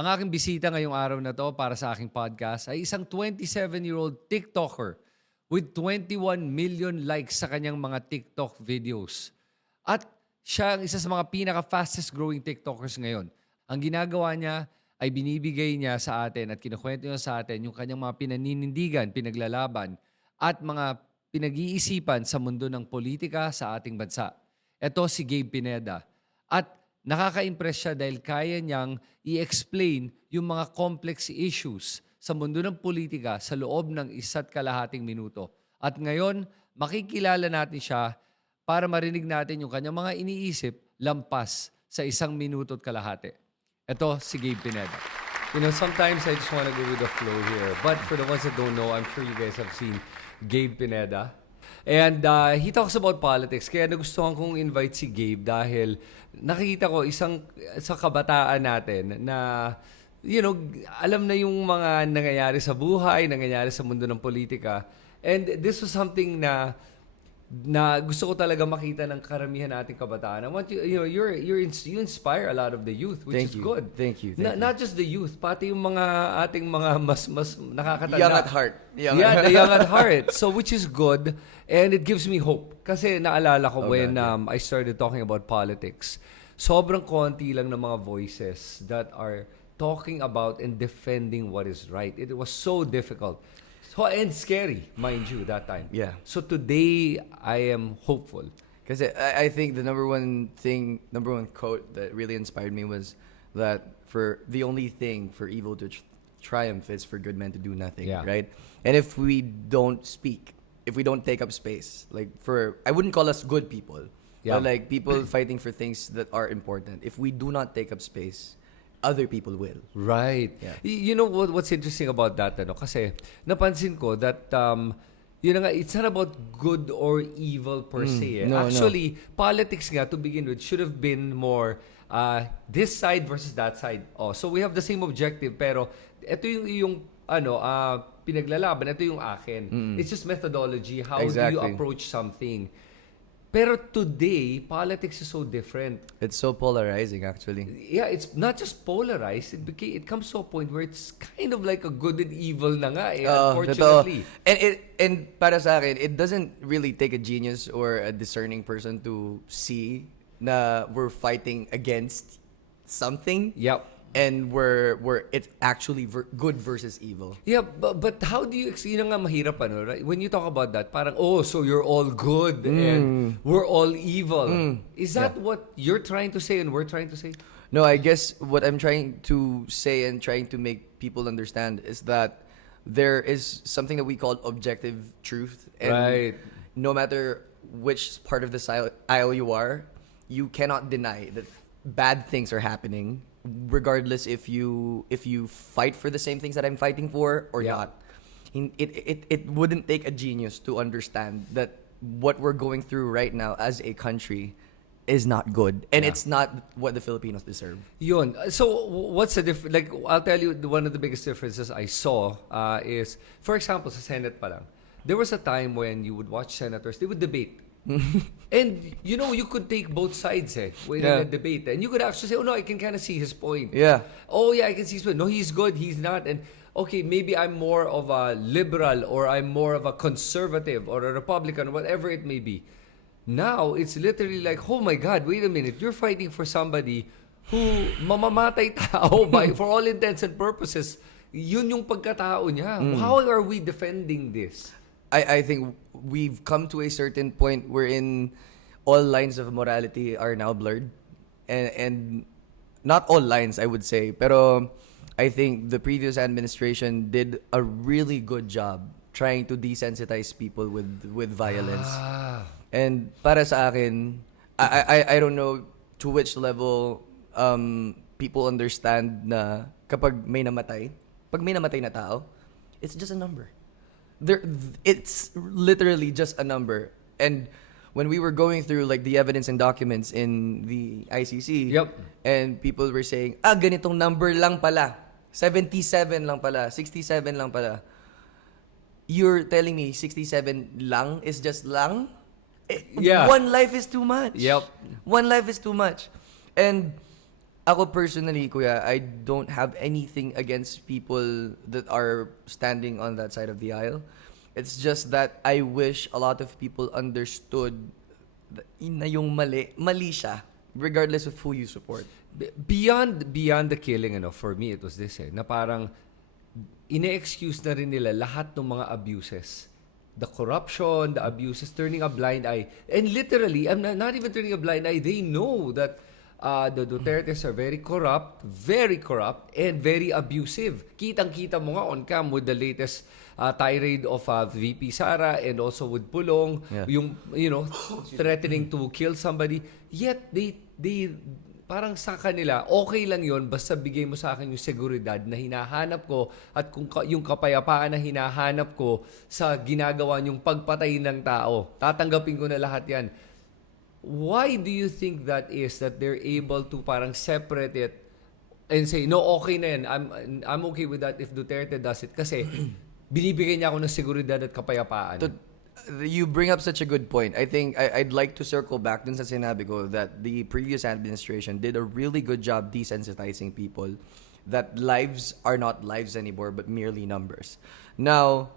Ang aking bisita ngayong araw na to para sa aking podcast ay isang 27-year-old TikToker with 21 million likes sa kanyang mga TikTok videos. At siya ang isa sa mga pinaka-fastest growing TikTokers ngayon. Ang ginagawa niya ay binibigay niya sa atin at kinukwento niya sa atin yung kanyang mga pinaninindigan, pinaglalaban at mga pinag-iisipan sa mundo ng politika sa ating bansa. Ito si Gabe Pineda. At nakaka-impress siya dahil kaya niyang i-explain yung mga complex issues sa mundo ng politika sa loob ng 1.5 minuto. At ngayon, makikilala natin siya para marinig natin yung kanyang mga iniisip lampas sa 1 minuto at kalahati. Ito si Gabe Pineda. You know, sometimes I just want to go with the flow here. But for the ones that don't know, I'm sure you guys have seen Gabe Pineda. And he talks about politics. Kaya nagustuhan kong invite si Gabe dahil nakikita ko isang sa kabataan natin na, you know, alam na yung mga nangyayari sa buhay, nangyayari sa mundo ng politika. And this was something na gusto ko talaga makita ng karamihan nating kabataan. I want you know, you inspire a lot of the youth, which is good. Thank you. Not just the youth, pati yung mga ating mga mas nakakatanda. Young at heart. The young at heart. So which is good and it gives me hope. Kasi naalala ko when I started talking about politics, sobrang konti lang ng mga voices that are talking about and defending what is right. It was so difficult. So, and scary, mind you, that time. Yeah. So today, I am hopeful. Because I think the number one quote that really inspired me was that for the only thing for evil to triumph is for good men to do nothing, Yeah. right? And if we don't speak, if we don't take up space, I wouldn't call us good people, Yeah. but like people fighting for things that are important. If we do not take up space, other people will. Right. Yeah. You know what's interesting about that, ano? Kasi napansin ko that yun na nga, it's not about good or evil per se. no. Actually, politics nga to begin with should have been more this side versus that side. Oh, so we have the same objective pero ito yung pinaglalaban, ito yung akin. It's just methodology. How do you Exactly. approach something? Pero today, politics is so different. It's so polarizing, actually. Yeah, it's not just polarized. It comes to a point where it's kind of like a good and evil na nga unfortunately. Totoo. And para sa akin, it doesn't really take a genius or a discerning person to see na we're fighting against something. Yep. And we're it's actually good versus evil. Yeah, but how do you, yun nga mahirap ano, right? When you talk about that, parang, so you're all good and we're all evil. Is that what you're trying to say and we're trying to say? No, I guess what I'm trying to say and trying to make people understand is that there is something that we call objective truth. And Right. no matter which part of the aisle you are, you cannot deny that bad things are happening, regardless if you fight for the same things that I'm fighting for or Yeah. not. It wouldn't take a genius to understand that what we're going through right now as a country is not good, and Yeah. it's not what the Filipinos deserve. Yun. So, what's the difference? Like, I'll tell you, one of the biggest differences I saw is, for example, sa Senate pa lang, there was a time when you would watch senators, they would debate. And, you know, you could take both sides when in a debate. And you could actually say, no, I can kind of see his point. Yeah. Oh, yeah, I can see his point. No, he's good, he's not. And, okay, maybe I'm more of a liberal or I'm more of a conservative or a Republican, whatever it may be. Now, it's literally like, oh my God, wait a minute. You're fighting for somebody who mamamatay tao for all intents and purposes. Yun yung pagkatao niya. How are we defending this? I think we've come to a certain point wherein all lines of morality are now blurred, and not all lines, I would say, pero I think the previous administration did a really good job trying to desensitize people with violence. And para sa akin, I don't know to which level people understand na kapag may namatay, pag may namatay na tao, it's just a number. It's literally just a number. And when we were going through like the evidence and documents in the ICC, Yep. and people were saying, ganitong number lang pala. 77 lang pala, 67 lang pala. You're telling me 67 lang is just lang? Yeah. One life is too much. Yep. One life is too much. And Ako personally, kuya, I don't have anything against people that are standing on that side of the aisle. It's just that I wish a lot of people understood na yung mali siya, regardless of who you support. Beyond the killing, for me, it was this na parang ine-excuse na rin nila lahat ng mga abuses. The corruption, the abuses, turning a blind eye. And literally, I'm not even turning a blind eye. They know that the Dutertes are very corrupt, and very abusive. Kitang-kita mo nga on cam with the latest tirade of VP Sara and also with Pulong, yung, threatening to kill somebody. Yet, they parang sa kanila, okay lang yon basta bigay mo sa akin yung seguridad na hinahanap ko at yung kapayapaan na hinahanap ko sa ginagawa niyong pagpatay ng tao. Tatanggapin ko na lahat yan. Why do you think that is that they're able to parang separate it and say, no, okay na yan. I'm okay with that if Duterte does it. Kasi binibigay niya ako ng seguridad at kapayapaan. You bring up such a good point. I think I'd like to circle back dun sa sinabi ko that the previous administration did a really good job desensitizing people that lives are not lives anymore but merely numbers. Now,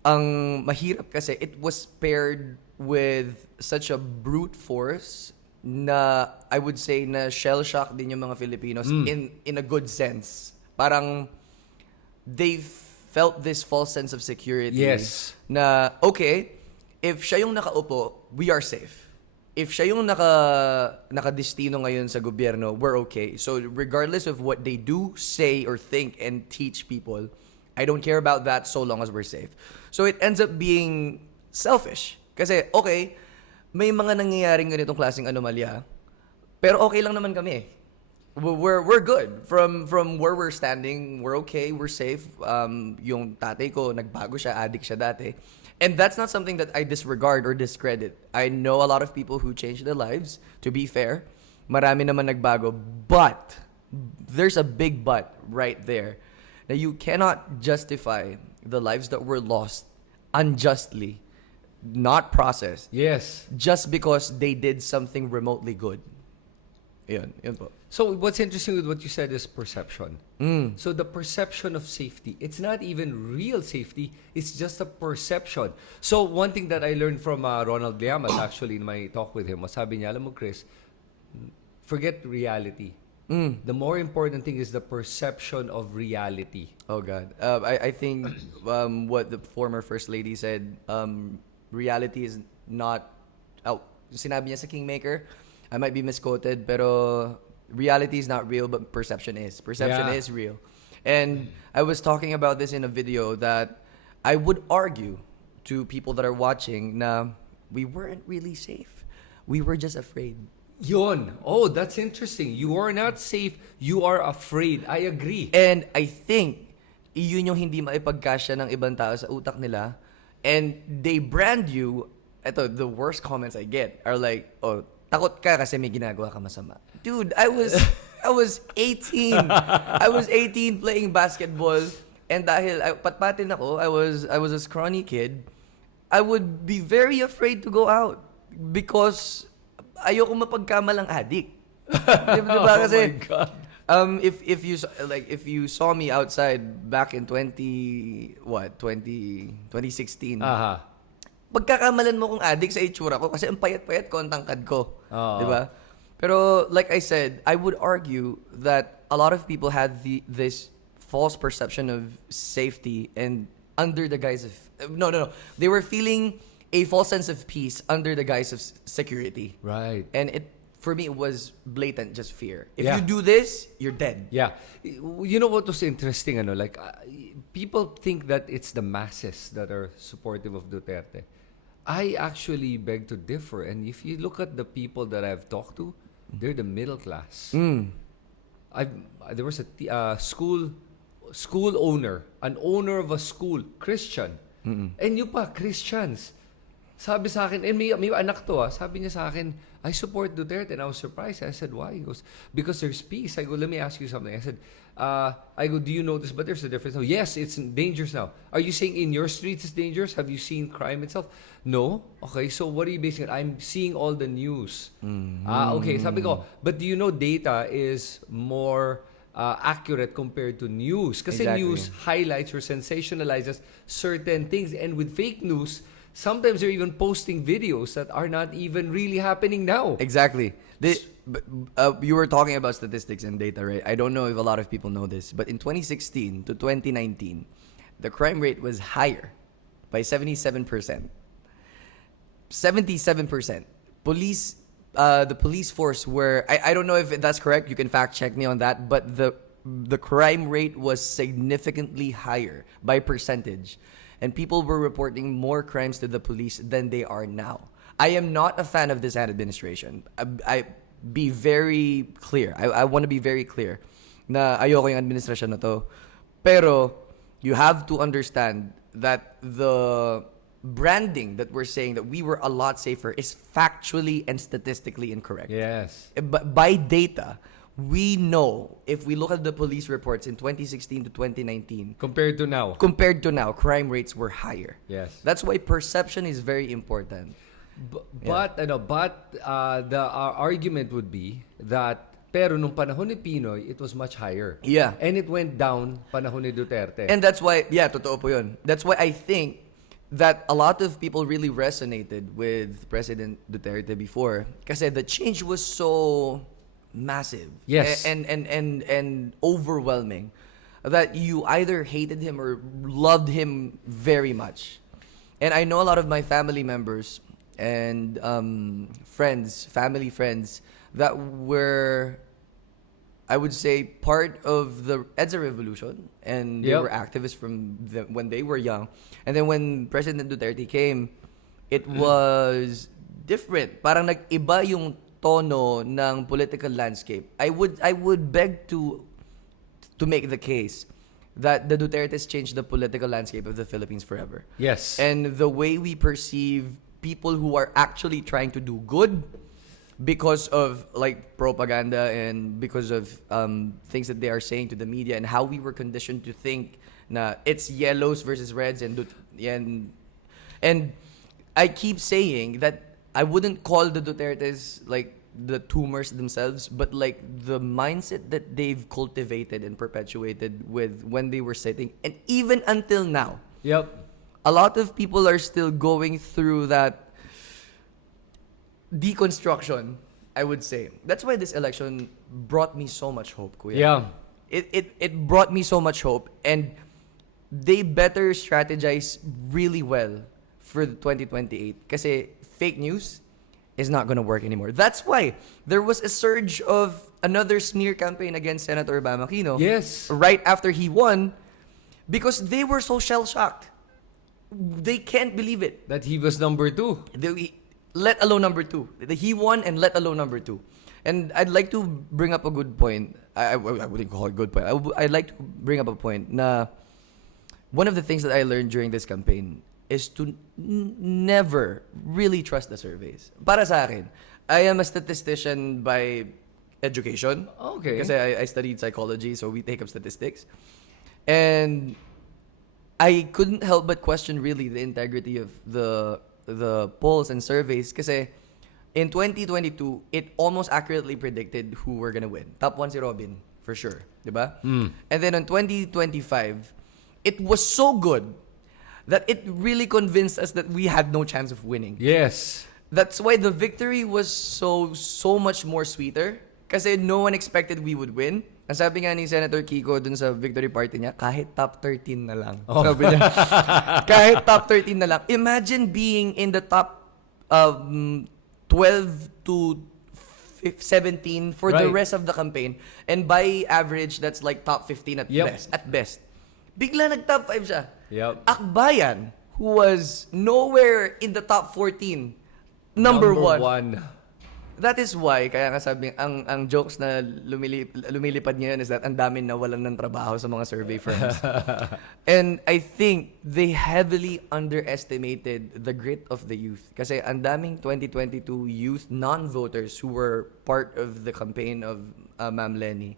ang mahirap kasi it was paired with such a brute force na I would say na shell shock din yung mga Filipinos in a good sense. Parang they felt this false sense of security. Yes. Na, okay, if siya yung nakaupo, we are safe. If siya yung nakadestino ngayon sa gobyerno, we're okay. So regardless of what they do, say, or think and teach people, I don't care about that so long as we're safe. So it ends up being selfish. Kasi, okay, may mga nangyayaring ganitong klaseng anomalya, pero okay lang naman kami. We're good from where we're standing. We're okay. We're safe. Yung tatay ko nagbago siya, addict siya dati, and that's not something that I disregard or discredit. I know a lot of people who changed their lives. To be fair, marami naman nagbago, but there's a big but right there. Now you cannot justify the lives that were lost unjustly, not processed. Yes. Just because they did something remotely good. Yun po. So what's interesting with what you said is perception. So the perception of safety, it's not even real safety, it's just a perception. So one thing that I learned from Ronald Llamas actually in my talk with him, was sabi niya, alam mo Chris, forget reality. The more important thing is the perception of reality. Oh God. I think what the former First Lady said, reality is not, sinabi niya sa Kingmaker, I might be misquoted, pero reality is not real, but perception is. Perception is real. And I was talking about this in a video that I would argue to people that are watching na we weren't really safe. We were just afraid. Yun. Oh, that's interesting. You are not safe. You are afraid. I agree. And I think yun yung hindi maipagkasya ng ibang tao sa utak nila. And they brand you, the worst comments I get are like, oh, takot ka kasi may ginagawa ka masama. Dude, I was 18. I was 18 playing basketball, and dahil patpatin ako, I was a scrawny kid. I would be very afraid to go out because ayoko mapagkamalang addict. Diba? Kasi, Oh my God. if you saw me outside back in 2016, Aha. pagkakamalan mo kong addict sa itsura ko kasi ang payat-payat ko, ang tangkad ko. Oo. Di ba? Pero like I said, I would argue that a lot of people had this false perception of safety and under the guise of... No. They were feeling a false sense of peace under the guise of security. Right. And for me, it was blatant just fear. If Yeah. you do this, you're dead. Yeah. You know what was interesting? People think that it's the masses that are supportive of Duterte. I actually beg to differ. And if you look at the people that I've talked to, they're the middle class. There was a school owner, an owner of a school, Christian. And you pa, Christians. Sabi sa akin, and may anak to sabi niya sa akin, I support Duterte. And I was surprised. I said, why? He goes, because there's peace. I go, let me ask you something. I said, do you notice, but there's a difference. Oh, yes, it's dangerous now. Are you saying in your streets it's dangerous? Have you seen crime itself? No. Okay, so what are you basing it? I'm seeing all the news. Okay, sabi ko, but do you know data is more accurate compared to news? Kasi Exactly. news highlights or sensationalizes certain things. And with fake news, sometimes they're even posting videos that are not even really happening now. Exactly. You were talking about statistics and data, right? I don't know if a lot of people know this, but in 2016 to 2019, the crime rate was higher by 77%. 77%. The police force were, I don't know if that's correct, you can fact check me on that, but the crime rate was significantly higher by percentage. And people were reporting more crimes to the police than they are now. I am not a fan of this administration. I be very clear. I want to be very clear na ayoko yung administrasyon na to. Pero you have to understand that the branding that we're saying that we were a lot safer is factually and statistically incorrect. Yes. But by data, we know if we look at the police reports in 2016 to 2019, Compared to now. crime rates were higher. Yes. That's why perception is very important. But the argument would be that pero nung panahon ni Pinoy, it was much higher. Yeah. And it went down panahon ni Duterte. And that's why, totoo po yun. That's why I think that a lot of people really resonated with President Duterte before kasi the change was so massive. Yes. And overwhelming that you either hated him or loved him very much. And I know a lot of my family members and family friends that were, I would say, part of the EDSA revolution, and they Yep. were activists from when they were young. And then when President Duterte came, it was different. Parang nag-iba yung tono ng political landscape. I would beg to make the case that the Dutertes changed the political landscape of the Philippines forever. Yes. And the way we perceive people who are actually trying to do good because of like propaganda and because of things that they are saying to the media and how we were conditioned to think na it's yellows versus reds and I keep saying that I wouldn't call the Dutertes like the tumors themselves, but like the mindset that they've cultivated and perpetuated with when they were sitting, and even until now, Yep. a lot of people are still going through that deconstruction, I would say. That's why this election brought me so much hope, Kuya. Yeah. It brought me so much hope, and they better strategize really well for 2028 kasi fake news is not gonna work anymore. That's why there was a surge of another smear campaign against Senator Bam Aquino. Yes. Right after he won, because they were so shell-shocked. They can't believe it. That he was number 2. Let alone number 2. He won and let alone number 2. And I'd like to bring up a good point. I wouldn't call it a good point. I'd like to bring up a point na one of the things that I learned during this campaign is to never really trust the surveys. Para sa akin, I am a statistician by education. Okay. Kasi I studied psychology, so we take up statistics. And I couldn't help but question really the integrity of the polls and surveys kasi in 2022, it almost accurately predicted who were gonna win. Top 1 si Robin, for sure. Diba? And then in 2025, it was so good that it really convinced us that we had no chance of winning. Yes. That's why the victory was so much more sweeter kasi no one expected we would win. Ang sabi nga ni Senator Kiko dun sa victory party niya, kahit top 13 na lang. Oh. Sabi niya, kahit top 13 na lang. Imagine being in the top 12 to 17 for the Right. rest of the campaign. And by average, that's like top 15 at Yep. best. At best. Bigla nag-top 5 siya. Yep. Akbayan, who was nowhere in the top 14, number one. that is why, kaya nga sabi, ang jokes na lumilipad ngayon is that ang dami nawalan ng trabaho sa mga survey firms. And I think they heavily underestimated the grit of the youth. Kasi ang daming 2022 youth non-voters who were part of the campaign of Ma'am Lenny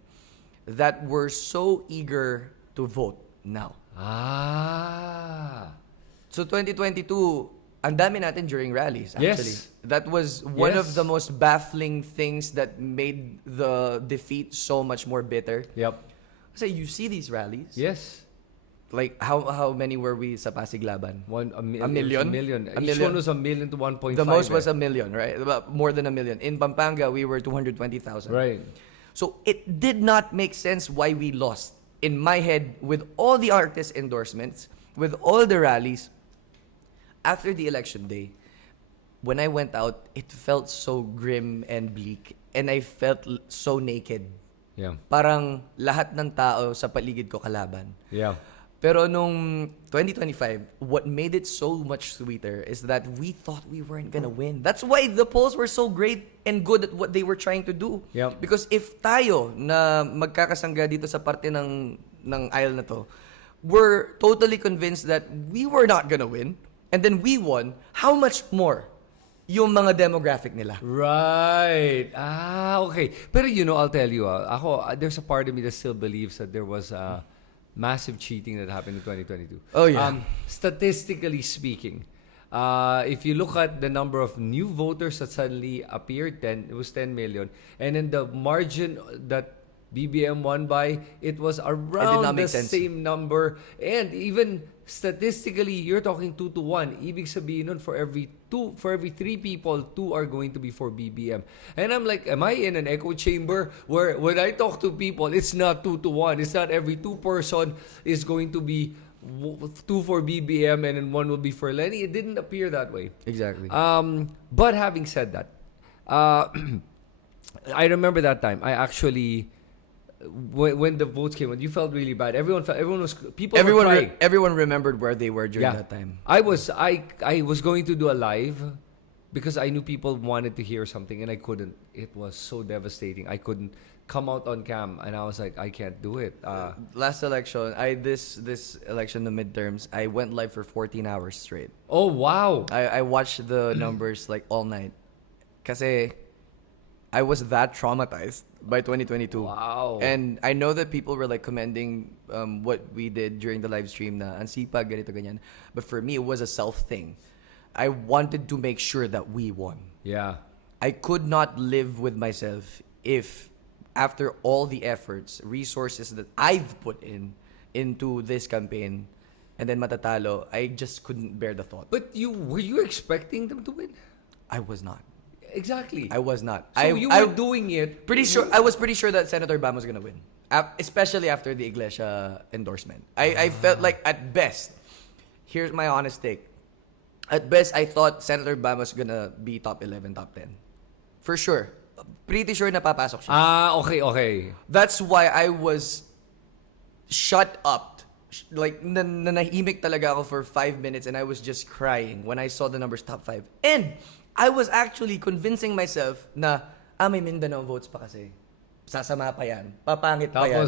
that were so eager to vote now. Ah. So 2022, ang dami natin during rallies, actually. Yes. That was one of Yes. the most baffling things that made the defeat so much more bitter. Yep. Kasi you see these rallies. Yes. Like, how many were we sa Pasig Laban? A million? A million. A Each million. one was a million to 1.5. The most was a million, right? About more than a million. In Pampanga, we were 220,000. Right. So it did not make sense why we lost. In my head, with all the artist endorsements, with all the rallies, after the election day, when I went out, it felt so grim and bleak. And I felt so naked. Yeah. Parang lahat ng tao sa paligid ko kalaban. Yeah. Pero nung 2025, what made it so much sweeter is that we thought we weren't gonna win. That's why the polls were so great and good at what they were trying to do. Yep. Because if tayo na magkakasangga dito sa parte ng aisle na to, we're totally convinced that we were not gonna win, and then we won, how much more yung mga demographic nila? Right. Okay. Pero I'll tell you, there's a part of me that still believes that there was massive cheating that happened in 2022. Oh, yeah. Statistically speaking, if you look at the number of new voters that suddenly appeared, it was 10 million. And then the margin that BBM won by, it was around not the make sense. same number. And even statistically, you're talking 2-1. Ibig sabihin nun, for every 3 people, 2 are going to be for BBM. And I'm like, am I in an echo chamber where when I talk to people, it's not 2-1. It's not every 2 person is going to be 2 for BBM and then 1 will be for Lenny. It didn't appear that way. Exactly. But having said that, I remember that time. I actually, when the votes came, you felt really bad. Everyone were crying. Everyone remembered where they were during that time. I was going to do a live because I knew people wanted to hear something and I couldn't. It was so devastating. I couldn't come out on cam and I was like, I can't do it. Last election, this election, the midterms, I went live for 14 hours straight. Oh wow. I watched the numbers like all night. Kasi I was that traumatized by 2022. Wow. And I know that people were like commending what we did during the live stream na ang sipag, ganito, ganyan. But for me, it was a self thing. I wanted to make sure that we won. Yeah. I could not live with myself if after all the efforts, resources that I've put into this campaign and then matatalo, I just couldn't bear the thought. But were you expecting them to win? I was not. Exactly. I was not. So I you were doing it. I was pretty sure that Senator Bam was gonna win, especially after the Iglesia endorsement. I felt like at best, here's my honest take. At best, I thought Senator Bam was gonna be top 11, top 10, for sure. Pretty sure na papasok siya. Okay. That's why I was shut up. Like, nanahimik talaga ako for 5 minutes and I was just crying when I saw the numbers top 5. And I was actually convincing myself na, may Mindanao votes pa kasi. Sasama pa yan. Papangit pa yan.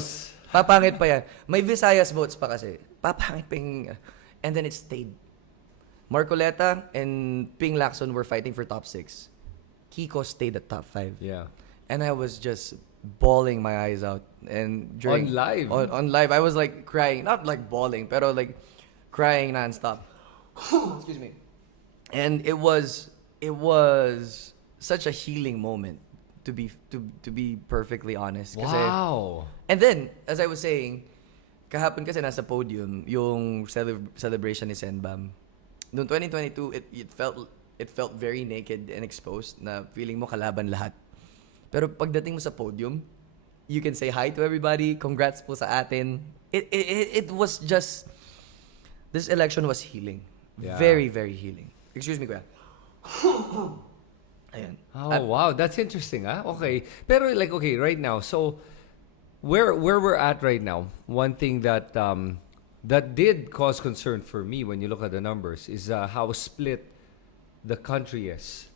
Papangit pa yan. May Visayas votes pa kasi. Papangit pa yung... And then it stayed. Marcoleta and Ping Lacson were fighting for top 6. Kiko stayed at top 5. Yeah. And I was just bawling my eyes out. And during On live? On live, I was like crying. Not like bawling, pero like crying nonstop. Excuse me. And it was such a healing moment, to be perfectly honest. Kasi, Wow. and then, as I was saying, kahapon kasi nasa podium yung celebration ni Senbam. Noong 2022, it felt very naked and exposed na feeling mo kalaban lahat. Pero pagdating mo sa podium, you can say hi to everybody, congrats po sa atin. It was just, this election was healing. Yeah. Very, very healing. Excuse me, kuya. Ayan. Oh, wow. That's interesting, Okay. Pero okay, right now, so where we're at right now, one thing that that did cause concern for me when you look at the numbers is how split the country is.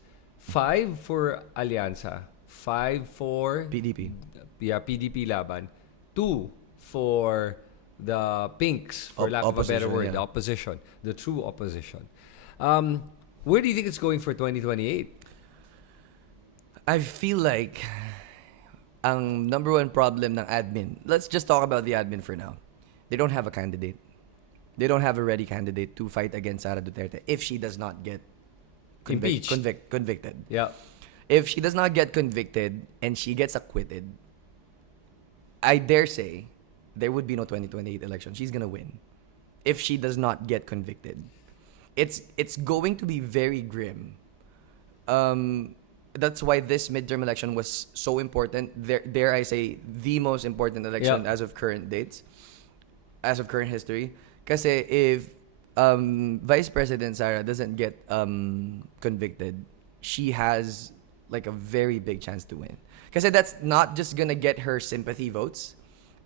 5 for Alianza, 5 for PDP. PDP laban, 2 for the Pinks, for lack of a better Opposition, word, yeah. the opposition, the true opposition. Where do you think it's going for 2028? I feel like ang number one problem ng admin, let's just talk about the admin for now. They don't have a candidate. They don't have a ready candidate to fight against Sara Duterte if she does not get Impeached. convicted. Yeah. If she does not get convicted and she gets acquitted, I dare say there would be no 2028 election. She's gonna win if she does not get convicted. It's going to be very grim. That's why this midterm election was so important. Dare I say the most important election Yeah. as of current dates, as of current history. Kasi if Vice President Sara doesn't get convicted, she has like a very big chance to win. Kasi that's not just gonna get her sympathy votes,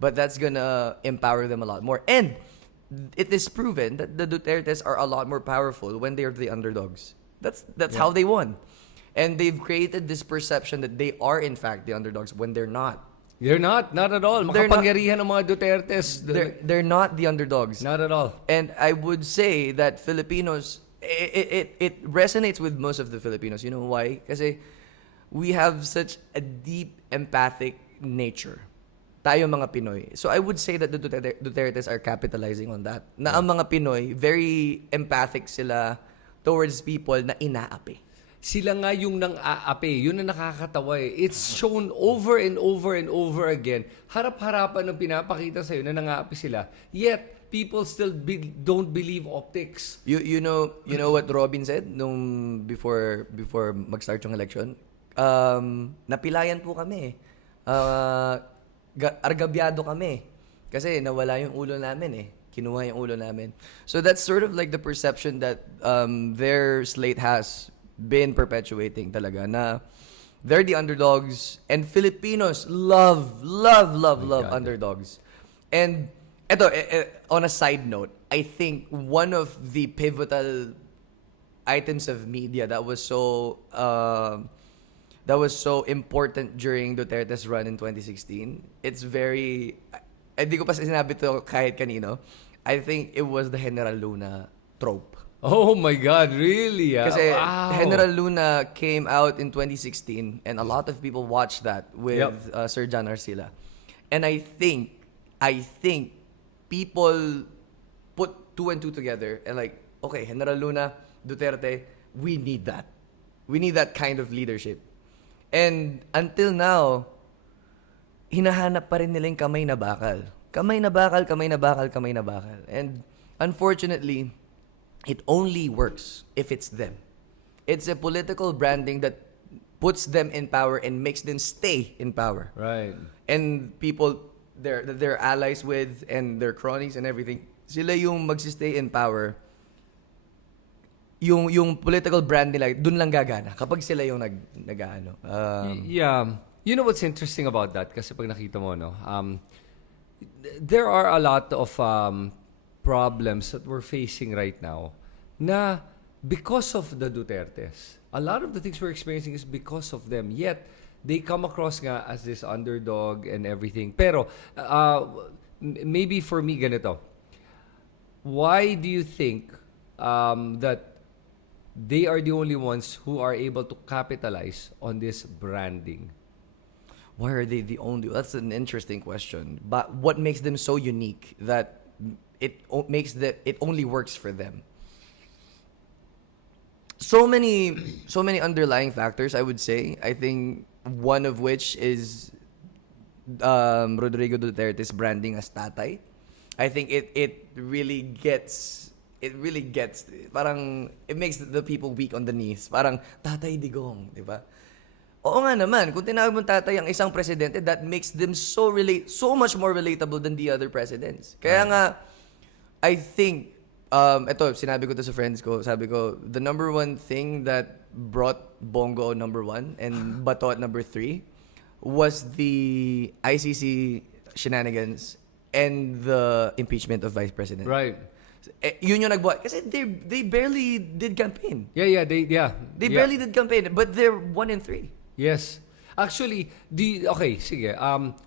but that's gonna empower them a lot more. And it is proven that the Dutertes are a lot more powerful when they're the underdogs. That's how they won. And they've created this perception that they are in fact the underdogs when they're not. They're not at all. They're not- Makapangyarihan ng mga Dutertes. They're not the underdogs. Not at all. And I would say that Filipinos, it resonates with most of the Filipinos. You know why? Kasi we have such a deep empathic nature. Tayo mga Pinoy. So I would say that the Dutertes are capitalizing on that. Na ang mga Pinoy, very empathic sila towards people na inaapi. Sila nga yung nang-aapi. Yun ang nakakatawa eh. It's shown over and over and over again. Harap-harapan ng pinapakita sa'yo na nang-aapi sila. Yet, people still don't believe optics. You know what Robin said nung before mag-start yung election? Napilayan po kami. Argabyado kami. Kasi nawala yung ulo namin eh. Kinuha yung ulo namin. So that's sort of like the perception that their slate has been perpetuating talaga na they're the underdogs and Filipinos love God. underdogs. And eto, on a side note, I think one of the pivotal items of media that was so important during Duterte's run in 2016. It's very, hindi ko pa sinabi to kahit kanino. I think it was the General Luna trope. Oh my God, really? Ah? Kasi Wow. General Luna came out in 2016 and a lot of people watched that with Yep. Sir John Arcila. And I think people put two and two together and like, okay, General Luna, Duterte, we need that. We need that kind of leadership. And until now, hinahanap pa rin nila yung kamay na bakal. Kamay na bakal, kamay na bakal, kamay na bakal. And unfortunately, it only works if it's them. It's a political branding that puts them in power and makes them stay in power. Right. And people they're allies with and their cronies and everything, sila yung magsistay in power. Yung political brand nila dun lang gagana kapag sila yung nag-ano. Yeah. You know what's interesting about that? Kasi pag nakita mo, no, there are a lot of problems that we're facing right now na because of the Dutertes. A lot of the things we're experiencing is because of them. Yet, they come across nga as this underdog and everything. Pero, maybe for me, ganito. Why do you think that they are the only ones who are able to capitalize on this branding? Why are they the only? That's an interesting question. But what makes them so unique that it only works for them? So many underlying factors, I would say. I think one of which is Rodrigo Duterte's branding as tatay. I think it really gets parang it makes the people weak on the knees. Parang Tatay Digong, di ba? Oo nga naman, kung tinawag mong tatay ang isang presidente, that makes them so much more relatable than the other presidents. Kaya nga, I think, ito, sinabi ko to sa friends ko, sabi ko, the number one thing that brought Bongo number 1 and Bato at number 3 was the ICC shenanigans and the impeachment of Vice President. Right. Yun yung nagbuhat. Kasi they barely did campaign. Yeah, They yeah. barely did campaign, but they're 1-3. Yes. Actually, okay, sige.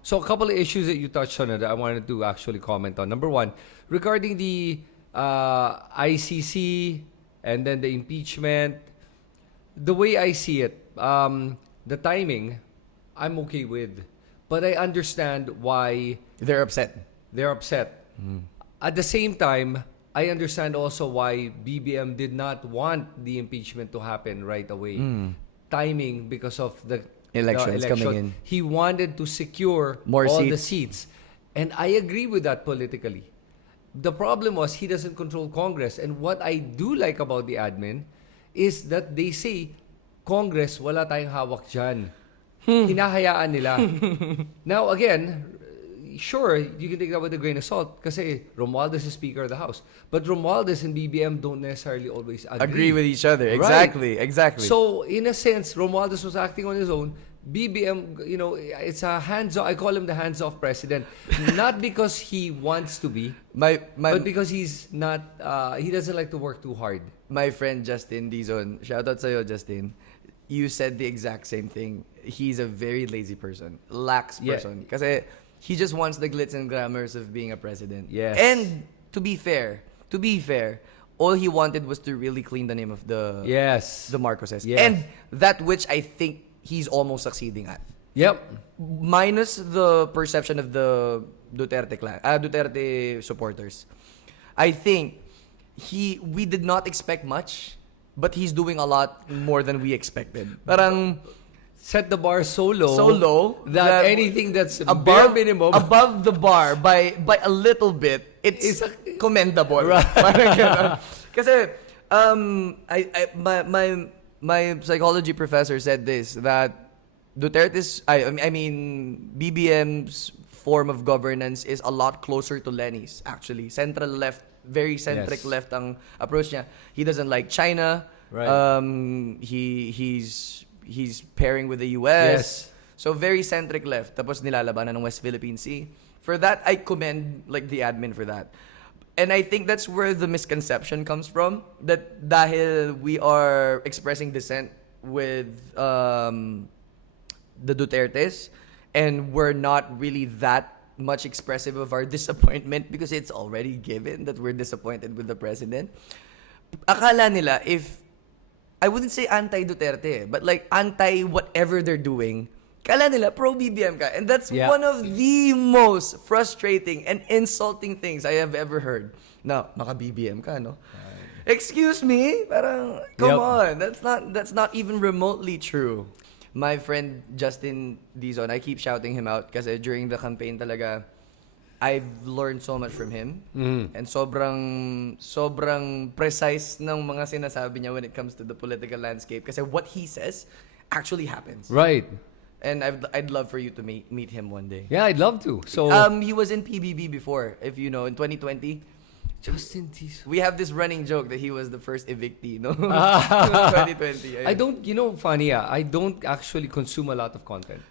So a couple of issues that you touched on that I wanted to actually comment on. Number one, regarding the ICC and then the impeachment, the way I see it, the timing, I'm okay with. But I understand why They're upset. they're upset. At the same time, I understand also why BBM did not want the impeachment to happen right away. Timing because of the Elections the coming in. He wanted to secure More all the seats. seats. And I agree with that politically. The problem was he doesn't control Congress. And what I do like about the admin is that they say, Congress, wala tayong hawak dyan. Hinahayaan nila. Now, again, sure, you can take that with a grain of salt kasi Romualdez is Speaker of the House. But Romualdez and BBM don't necessarily always Agree with each other. Right. Exactly. So, in a sense, Romualdez was acting on his own. BBM, it's a hands-off. I call him the hands-off president. Not because he wants to be, but because he's not, he doesn't like to work too hard. my friend Justin Dizon, shout out sa'yo, Justin. You said the exact same thing. He's a very lazy person, lax Yeah. person. Kasi he just wants the glitz and glamours of being a president. Yes. And to be fair, all he wanted was to really clean the name of the Yes. Marcoses. Yes. And that which I think he's almost succeeding at. Yep. Minus the perception of the Duterte Duterte supporters. I think we did not expect much, but he's doing a lot more than we expected. Parang Set the bar so low, that anything that's bare minimum above the bar by a little bit, it's commendable. Right. Parang ganun. Kasi my psychology professor said this, that I mean BBM's form of governance is a lot closer to Lenny's, actually. Central left, very centric Yes. left ang approach niya. He doesn't like China. Right. He's pairing with the US. Yes. So very centric left. Tapos nilalabanan ng West Philippine Sea. For that, I commend like the admin for that. And I think that's where the misconception comes from. That dahil we are expressing dissent with the Dutertes, and we're not really that much expressive of our disappointment because it's already given that we're disappointed with the president. Akala nila, if I wouldn't say anti-Duterte, but like anti whatever they're doing, kala nila pro-BBM ka. And that's Yeah. one of the most frustrating and insulting things I have ever heard. Now, maka-BBM ka, no? Excuse me? Parang, come Yep. on. That's not even remotely true. My friend Justin Dizon, I keep shouting him out kasi during the campaign talaga, I've learned so much from him. And sobrang precise ng mga sinasabi niya when it comes to the political landscape. Kasi what he says actually happens. Right. And I'd love for you to meet him one day. Yeah, I'd love to. So He was in PBB before, if you know, in 2020. Justin Tizon. We have this running joke that he was the first evictee, no? 2020. I don't, funny, I don't actually consume a lot of content.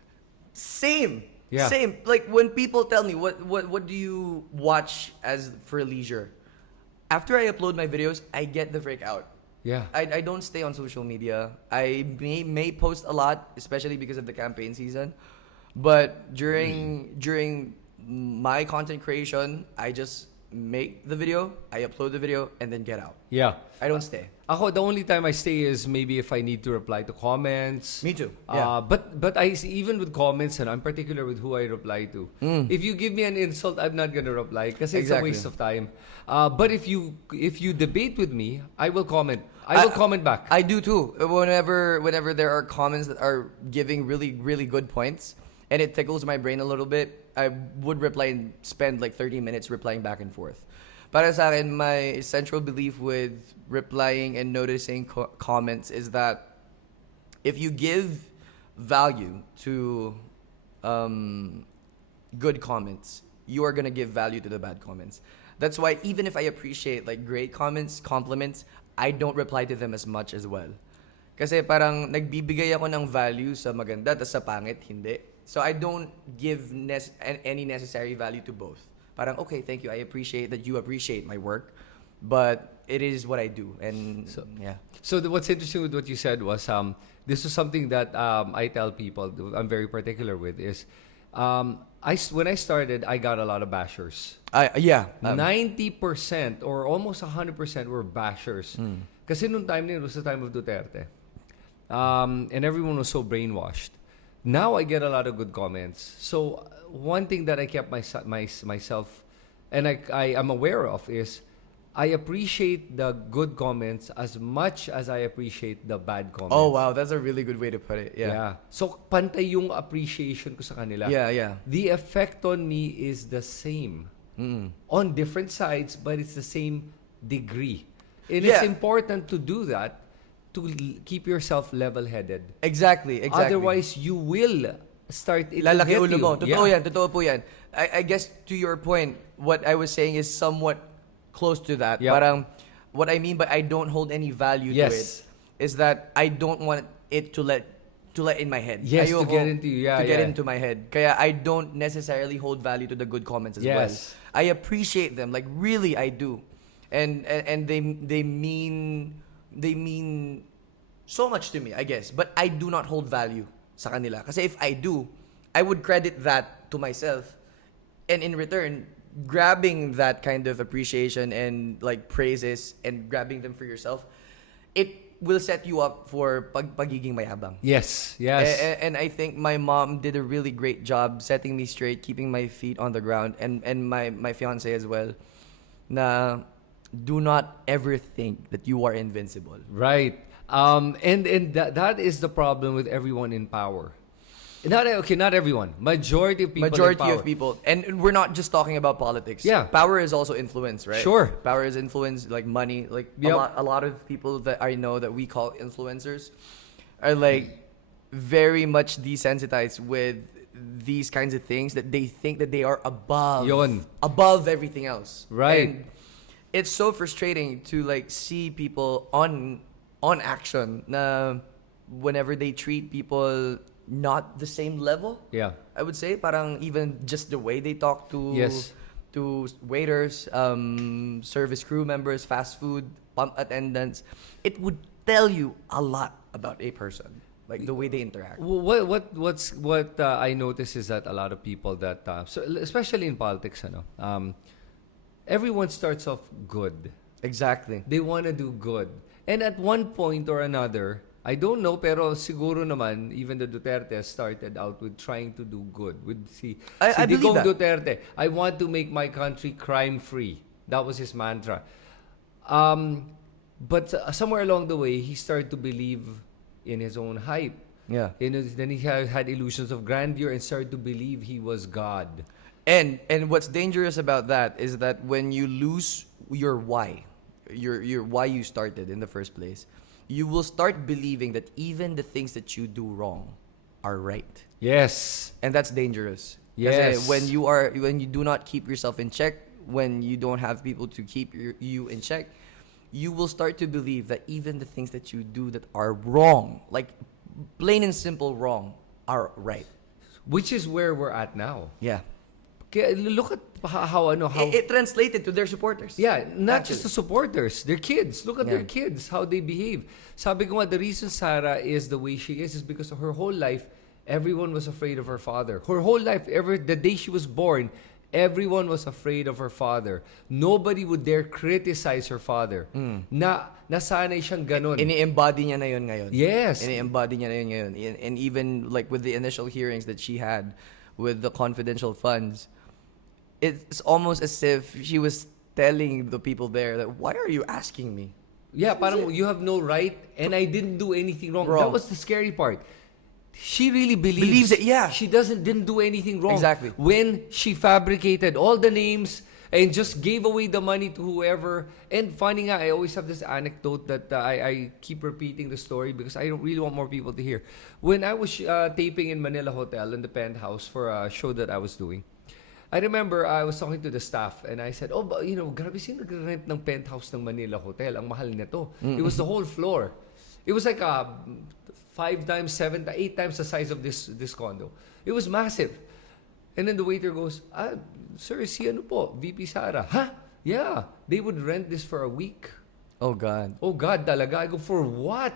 Same. Yeah. Same. Like when people tell me what do you watch as for leisure? After I upload my videos, I get the freak out. Yeah. I don't stay on social media. I may post a lot, especially because of the campaign season. But during my content creation, I just make the video, I upload the video, and then get out. Yeah. I don't stay. Ako, the only time I stay is maybe if I need to reply to comments. Me too. Yeah. But even with comments, and I'm particular with who I reply to. If you give me an insult, I'm not gonna reply because it's Exactly. a waste of time. But if you debate with me, I will comment. I will comment back. I do too. Whenever there are comments that are giving really, really good points, and it tickles my brain a little bit, I would reply and spend like 30 minutes replying back and forth. Para sa akin, my central belief with replying and noticing comments is that if you give value to good comments, you are gonna give value to the bad comments. That's why even if I appreciate like great comments, compliments, I don't reply to them as much as well. Kasi parang nagbibigay ako ng value sa maganda, tas sa pangit, hindi. So I don't give any necessary value to both. Parang, okay, thank you. I appreciate that you appreciate my work. but it is what I do, and yeah. So what's interesting with what you said was this is something that I tell people I'm very particular with is when I started I got a lot of bashers. Yeah. 90% or almost 100% were bashers. Kasi nung time na yun, it was the time of Duterte. And everyone was so brainwashed. Now I get a lot of good comments. So one thing that I kept myself and I am aware of is I appreciate the good comments as much as I appreciate the bad comments. Oh wow, that's a really good way to put it. Yeah. So pantay yung appreciation ko sa kanila. Yeah. The effect on me is the same. On different sides, but it's the same degree. And Yeah. it's important to do that to keep yourself level-headed. Exactly. Otherwise, you will start it Lalaki will ulo get mo. you. Totoo yan. Totoo po yan. I guess to your point, what I was saying is somewhat close to that. Yep. Parang what I mean by I don't hold any value to it Yes. is that I don't want it to let in my head. Yes, to Ayoko get into you. Yeah, to get yeah. into my head. Kaya I don't necessarily hold value to the good comments as well. Yes. I appreciate them. Like really I do. And they mean so much to me, I guess. But I do not hold value sa kanila. Kasi if I do, I would credit that to myself. And in return, grabbing that kind of appreciation and like praises and grabbing them for yourself, it will set you up for pagiging mayabang. Yes. And I think my mom did a really great job setting me straight, keeping my feet on the ground, and my fiance as well. Na do not ever think that you are invincible. Right. And that is the problem with everyone in power. Not everyone. Majority of people in power. Of people, and we're not just talking about politics. Yeah. Power is also influence, right? Sure. Power is influence, like money. Like Yep. a lot of people that I know that we call influencers are like very much desensitized with these kinds of things, that they think that they are above everything else. Right. And it's so frustrating to like see people on action na whenever they treat people not the same level. Yeah. I would say parang even just the way they talk to Yes. to waiters, service crew members, fast food pump attendants, it would tell you a lot about a person, like the way they interact. What I notice is that a lot of people that so especially in politics, everyone starts off good. Exactly. They want to do good. And at one point or another, I don't know, pero siguro naman, even the Duterte started out with trying to do good. With I believe Digong that. Duterte, I want to make my country crime-free. That was his mantra. But somewhere along the way, he started to believe in his own hype. Yeah. Then he had illusions of grandeur and started to believe he was God. And what's dangerous about that is that when you lose your why, your why you started in the first place, you will start believing that even the things that you do wrong are right. Yes. And that's dangerous. Yes. Kasi when you do not keep yourself in check, when you don't have people to keep you in check, you will start to believe that even the things that you do that are wrong, like plain and simple wrong, are right. Which is where we're at now. Yeah. Kaya look at how It translated to their supporters. yeah, not Actually. just the supporters, their kids. Look at their Yeah. kids, how they behave. Sabi ko nga, the reason Sarah is the way she is because of her whole life, everyone was afraid of her father. Her whole life, the day she was born, everyone was afraid of her father. Nobody would dare criticize her father. Nasanay siyang ganon. Ini-embody niya na yun ngayon. Yes. Ini-embody niya na yun ngayon. And even like with the initial hearings that she had with the confidential funds, it's almost as if she was telling the people there that, why are you asking me? Yeah, parang you have no right and I didn't do anything wrong. That was the scary part. She really believes it, yeah. She didn't do anything wrong. Exactly. When she fabricated all the names and just gave away the money to whoever. And funny nga, I always have this anecdote that I keep repeating the story because I don't really want more people to hear. When I was taping in Manila Hotel in the Penthouse for a show that I was doing, I remember I was talking to the staff and I said, grabe sino nag-rent ng Penthouse ng Manila Hotel. Ang mahal nito. It was the whole floor. It was like 5 times, 7, 8 times the size of this condo. It was massive. And then the waiter goes, sir, si ano po, VP Sara. Ha? Yeah, they would rent this for a week. Oh God. Oh God, talaga. I go, for what?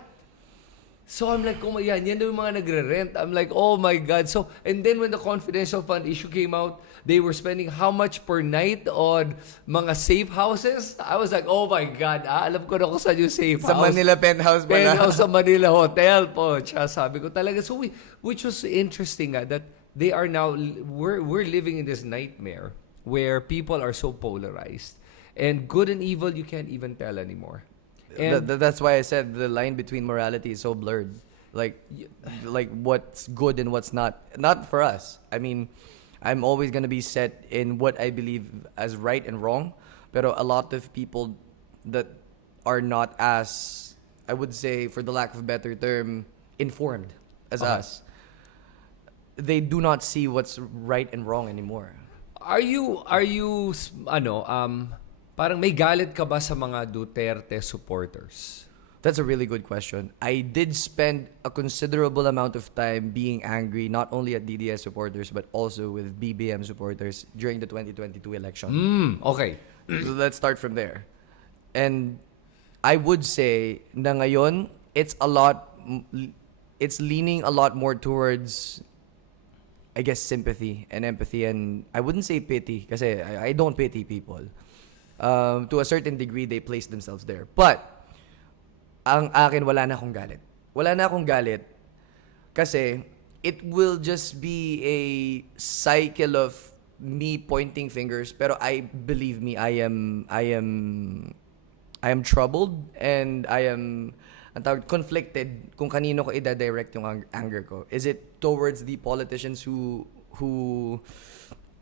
So I'm like, oh my, yan yung mga nagre-rent. I'm like, oh my God. So, and then when the confidential fund issue came out, they were spending how much per night on mga safe houses? I was like, oh my God, alam ko na kung saan yung safe Sa house. Manila penthouse pala. Penthouse sa Manila Hotel po. Tsaka sabi ko talaga. So, which was interesting that they are now, we're living in this nightmare where people are so polarized. And good and evil, you can't even tell anymore. And That's why I said the line between morality is so blurred. Like what's good and what's not. Not for us. I mean, I'm always gonna be set in what I believe as right and wrong. Pero a lot of people that are not as, I would say, for the lack of a better term, informed as us, they do not see what's right and wrong anymore. Are you parang may galit ka ba sa mga Duterte supporters? That's a really good question. I did spend a considerable amount of time being angry, not only at DDS supporters, but also with BBM supporters during the 2022 election. Okay. So let's start from there. And I would say na ngayon, it's leaning a lot more towards, I guess, sympathy and empathy. And I wouldn't say pity, kasi I don't pity people. To a certain degree, they place themselves there. But, ang akin, wala na akong galit. Wala na akong galit kasi it will just be a cycle of me pointing fingers. Pero believe me, I am troubled and I am conflicted kung kanino ko i-direct yung anger ko. Is it towards the politicians who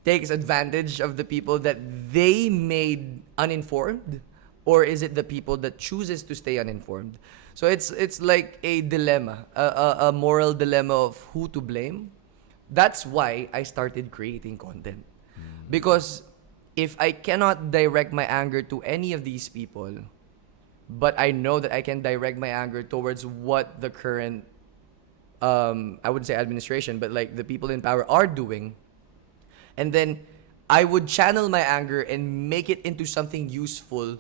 takes advantage of the people that they made uninformed, or is it the people that chooses to stay uninformed? So it's like a dilemma, a moral dilemma of who to blame. That's why I started creating content. Because if I cannot direct my anger to any of these people, but I know that I can direct my anger towards what the current I wouldn't say administration, but like the people in power are doing, and then I would channel my anger and make it into something useful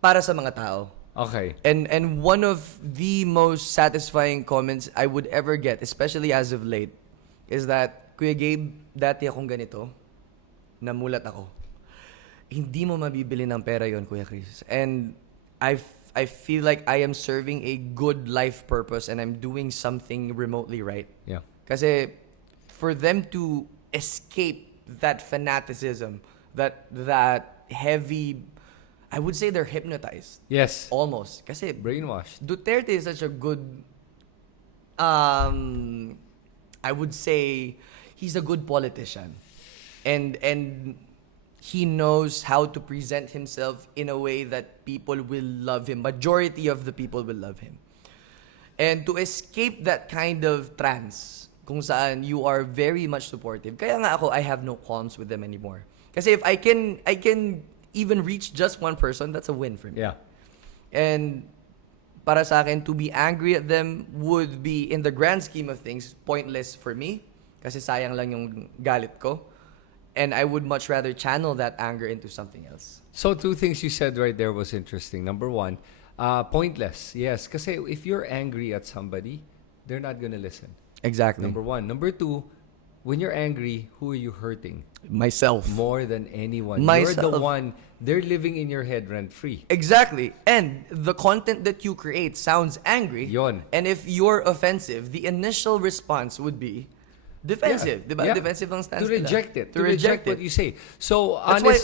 para sa mga tao. Okay. And one of the most satisfying comments I would ever get, especially as of late, is that, Kuya Gabe, dati akong ganito, namulat ako. Hindi mo mabibili ng pera yon, Kuya Chris. And I feel like I am serving a good life purpose and I'm doing something remotely right. Yeah. Kasi for them to escape that fanaticism, that heavy, I would say they're hypnotized. Yes. Almost. Kasi Brainwashed. Duterte is such a good, I would say, he's a good politician. And he knows how to present himself in a way that people will love him. Majority of the people will love him. And to escape that kind of trance, kung saan you are very much supportive. Kaya nga ako, I have no qualms with them anymore. Kasi if I can even reach just one person, that's a win for me. Yeah. And para sa akin, to be angry at them would be, in the grand scheme of things, pointless for me. Kasi sayang lang yung galit ko. And I would much rather channel that anger into something else. So two things you said right there was interesting. Number one, pointless. Yes, kasi if you're angry at somebody, they're not gonna listen. Exactly. Number one. Number two, when you're angry, who are you hurting? Myself. More than anyone. Myself. You're the one, they're living in your head rent-free. Exactly. And the content that you create sounds angry. Yon. And if you're offensive, the initial response would be defensive. Yeah. Diba? Yeah. Defensive ang stance To nila. reject it. To reject what it. you say. So,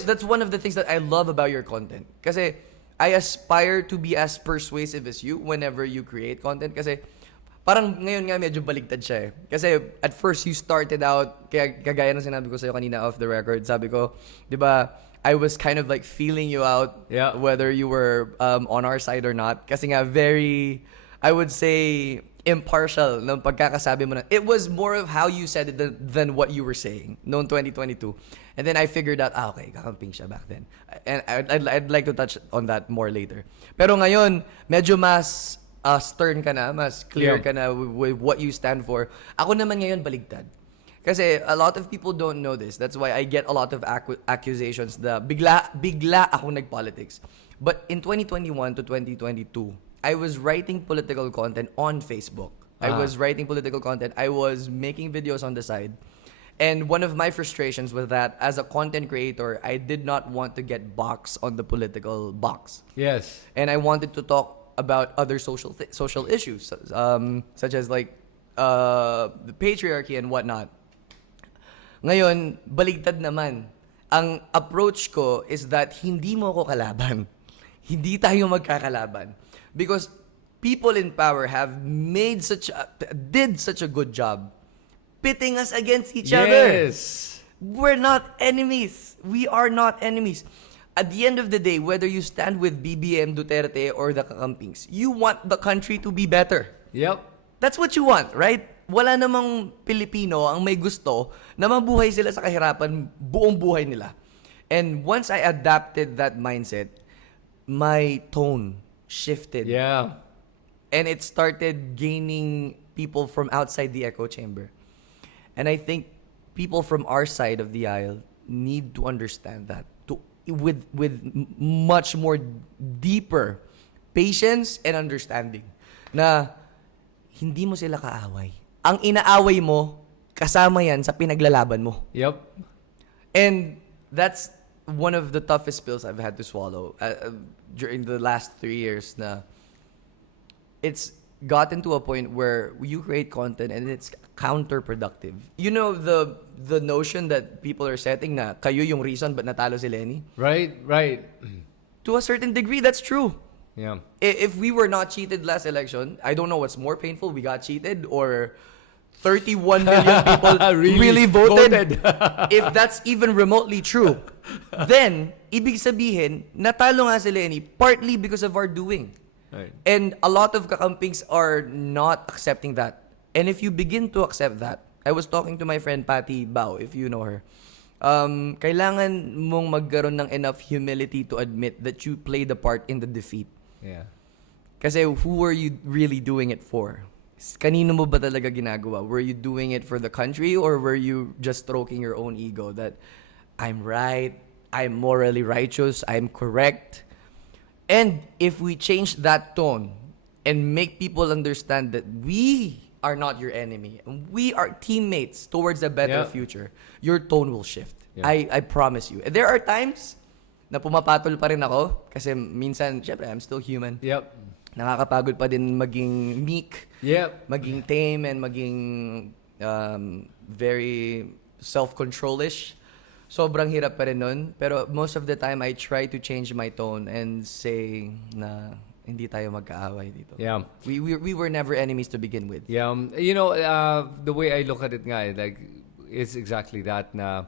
That's one of the things that I love about your content. Kasi I aspire to be as persuasive as you whenever you create content. Kasi parang ngayon nga medyo baligtad siya eh. Kasi at first you started out, kagaya ng sinabi ko sa'yo kanina off the record, sabi ko, di ba, I was kind of like feeling you out, Yeah. whether you were on our side or not. Kasi nga very, I would say, impartial ng pagkakasabi mo na. It was more of how you said it than what you were saying noong 2022. And then I figured out, okay, kakamping siya back then. And I'd like to touch on that more later. Pero ngayon, medyo mas stern ka na, mas clear Yeah. ka na with what you stand for. Ako naman ngayon baligtad. Kasi a lot of people don't know this. That's why I get a lot of accusations na bigla ako nag-politics. But in 2021 to 2022, I was writing political content on Facebook. I was writing political content. I was making videos on the side. And one of my frustrations was that as a content creator, I did not want to get boxed on the political box. Yes. And I wanted to talk about other social issues, such as like the patriarchy and whatnot. Ngayon, baligtad naman. Ang approach ko is that hindi mo ko kalaban. Hindi tayo magkakalaban. Because people in power have did such a good job pitting us against each other. Yes. We're not enemies. We are not enemies. At the end of the day, whether you stand with BBM Duterte or the Kakampings, you want the country to be better. Yep. That's what you want, right? Wala namang Pilipino ang may gusto na mabuhay sila sa kahirapan buong buhay nila. And once I adapted that mindset, my tone shifted. Yeah. And it started gaining people from outside the echo chamber. And I think people from our side of the aisle need to understand that with much more deeper patience and understanding na hindi mo sila kaaway. Ang inaaway mo, kasama yan sa pinaglalaban mo. Yep. And that's one of the toughest pills I've had to swallow during the last 3 years na it's gotten to a point where you create content and it's counterproductive. You know the notion that people are setting na kayo yung reason but natalo si Lenny? Right. To a certain degree, that's true. Yeah. If we were not cheated last election, I don't know what's more painful, we got cheated or 31 million people really voted. If that's even remotely true, then ibig sabihin, natalo nga si Lenny partly because of our doing. Right. And a lot of kakampings are not accepting that. And if you begin to accept that, I was talking to my friend Patty Bao, if you know her. Kailangan mong magkaroon ng enough humility to admit that you played a part in the defeat. Yeah. Kasi who were you really doing it for? Kanino mo ba talaga ginagawa? Were you doing it for the country or were you just stroking your own ego that I'm right, I'm morally righteous, I'm correct? And if we change that tone and make people understand that we are not your enemy, and we are teammates towards a better future, your tone will shift. Yeah. I promise you. There are times na pumapatol pa rin ako kasi minsan, syempre, I'm still human. Yep. Nakakapagod pa din maging meek, Yep. maging tame, and maging very self-control-ish. Sobrang hirap pa rin nun. Pero most of the time, I try to change my tone and say na hindi tayo magkaaway dito. Yeah. We were never enemies to begin with. Yeah. You know, the way I look at it nga, like, it's exactly that na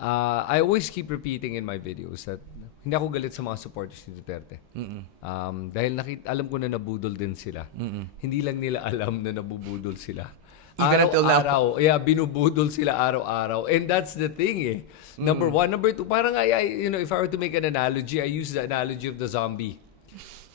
I always keep repeating in my videos that hindi ako galit sa mga supporters ni Duterte. Dahil alam ko na nabudol din sila. Hindi lang nila alam na nabubudol sila. Even until now. Araw-araw. Yeah, binubudol sila araw-araw. And that's the thing eh. Number one. Number two, parang you know, if I were to make an analogy, I use the analogy of the zombie.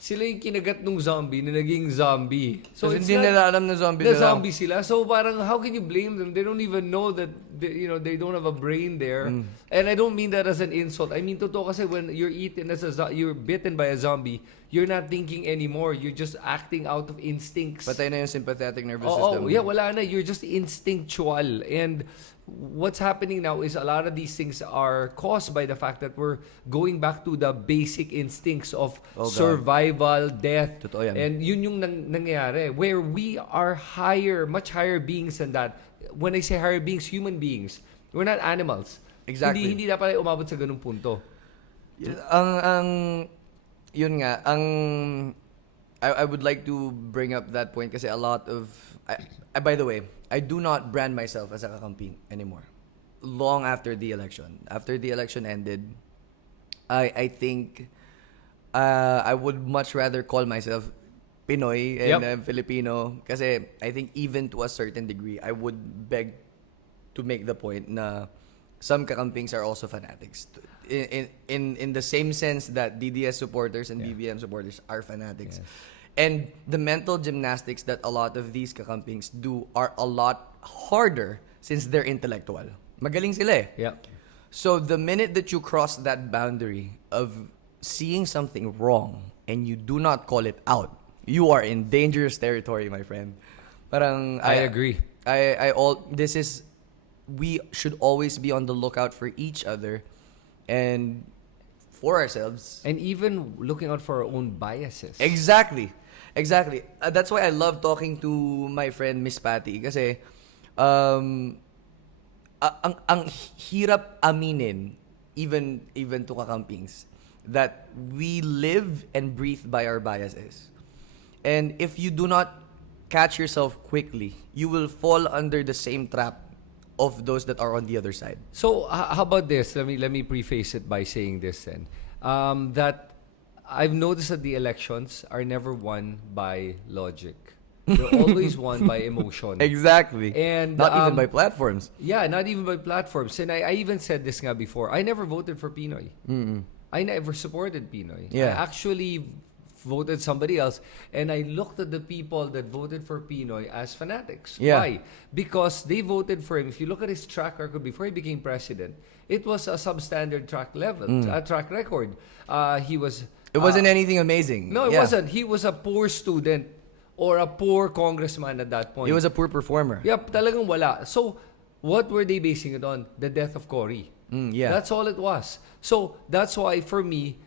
Sila yung kinagat ng zombie na naging zombie. So it's hindi not- nila alam na zombie na sila. zombie sila. So parang how can you blame them? They don't even know that they don't have a brain there. And I don't mean that as an insult. I mean totoo kasi when you're you're bitten by a zombie, you're not thinking anymore. You're just acting out of instincts. Patay na yung sympathetic nervous Oh, system. yeah, wala na. You're just instinctual. And what's happening now is a lot of these things are caused by the fact that we're going back to the basic instincts of Oh, God. survival, death. Totoo yan. And yun yung nangyayari. Where we are much higher beings than that. When I say higher beings, human beings. We're not animals. Exactly. Hindi dapat tayo umabot sa ganung punto. Yun nga, I would like to bring up that point kasi a lot of, by the way, I do not brand myself as a kakamping anymore. Long after the election. After the election ended, I think I would much rather call myself Pinoy and Filipino kasi I think even to a certain degree, I would beg to make the point na some kakampings are also fanatics. In the same sense that DDS supporters and BBM supporters are fanatics. Yes. And the mental gymnastics that a lot of these kakampings do are a lot harder since they're intellectual. Magaling sila eh. Yeah. So the minute that you cross that boundary of seeing something wrong and you do not call it out, you are in dangerous territory, my friend. Parang I agree. We should always be on the lookout for each other and for ourselves. And even looking out for our own biases. Exactly. That's why I love talking to my friend Miss Patty kasi ang hirap aminin even to kakampings that we live and breathe by our biases. And if you do not catch yourself quickly, you will fall under the same trap of those that are on the other side. So how about this? Let me preface it by saying this then. That I've noticed that the elections are never won by logic. They're always won by emotion. Exactly. And not even by platforms. Yeah, not even by platforms. And I even said this nga before. I never voted for Pinoy. I never supported Pinoy. Yeah. I actually voted somebody else, and I looked at the people that voted for Pinoy as fanatics. Yeah. Why? Because they voted for him. If you look at his track record before he became president, it was a substandard track record. It wasn't anything amazing. No, it Yeah. wasn't. He was a poor student or a poor congressman at that point. He was a poor performer. Yep, talagang wala. So, what were they basing it on? The death of Cory. Yeah. That's all it was. So, that's why for me,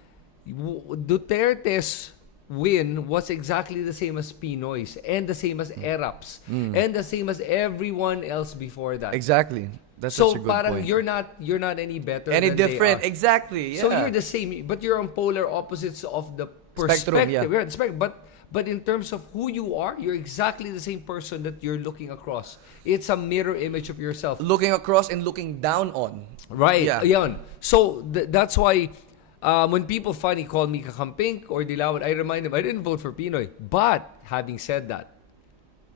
Duterte's win was exactly the same as Pinoy's and the same as Erap's and the same as everyone else before that. Exactly. That's So such a good parang point. you're not any better Any than they different. are. Exactly. Yeah. So you're the same, but you're on polar opposites of the Spectrum, perspective. yeah. We're on the spectrum, but in terms of who you are, you're exactly the same person that you're looking across. It's a mirror image of yourself. looking across and looking down on. Right. Yeah. Yan. So that's why when people finally call me kakamping or dilawan, I remind them I didn't vote for Pinoy. But having said that,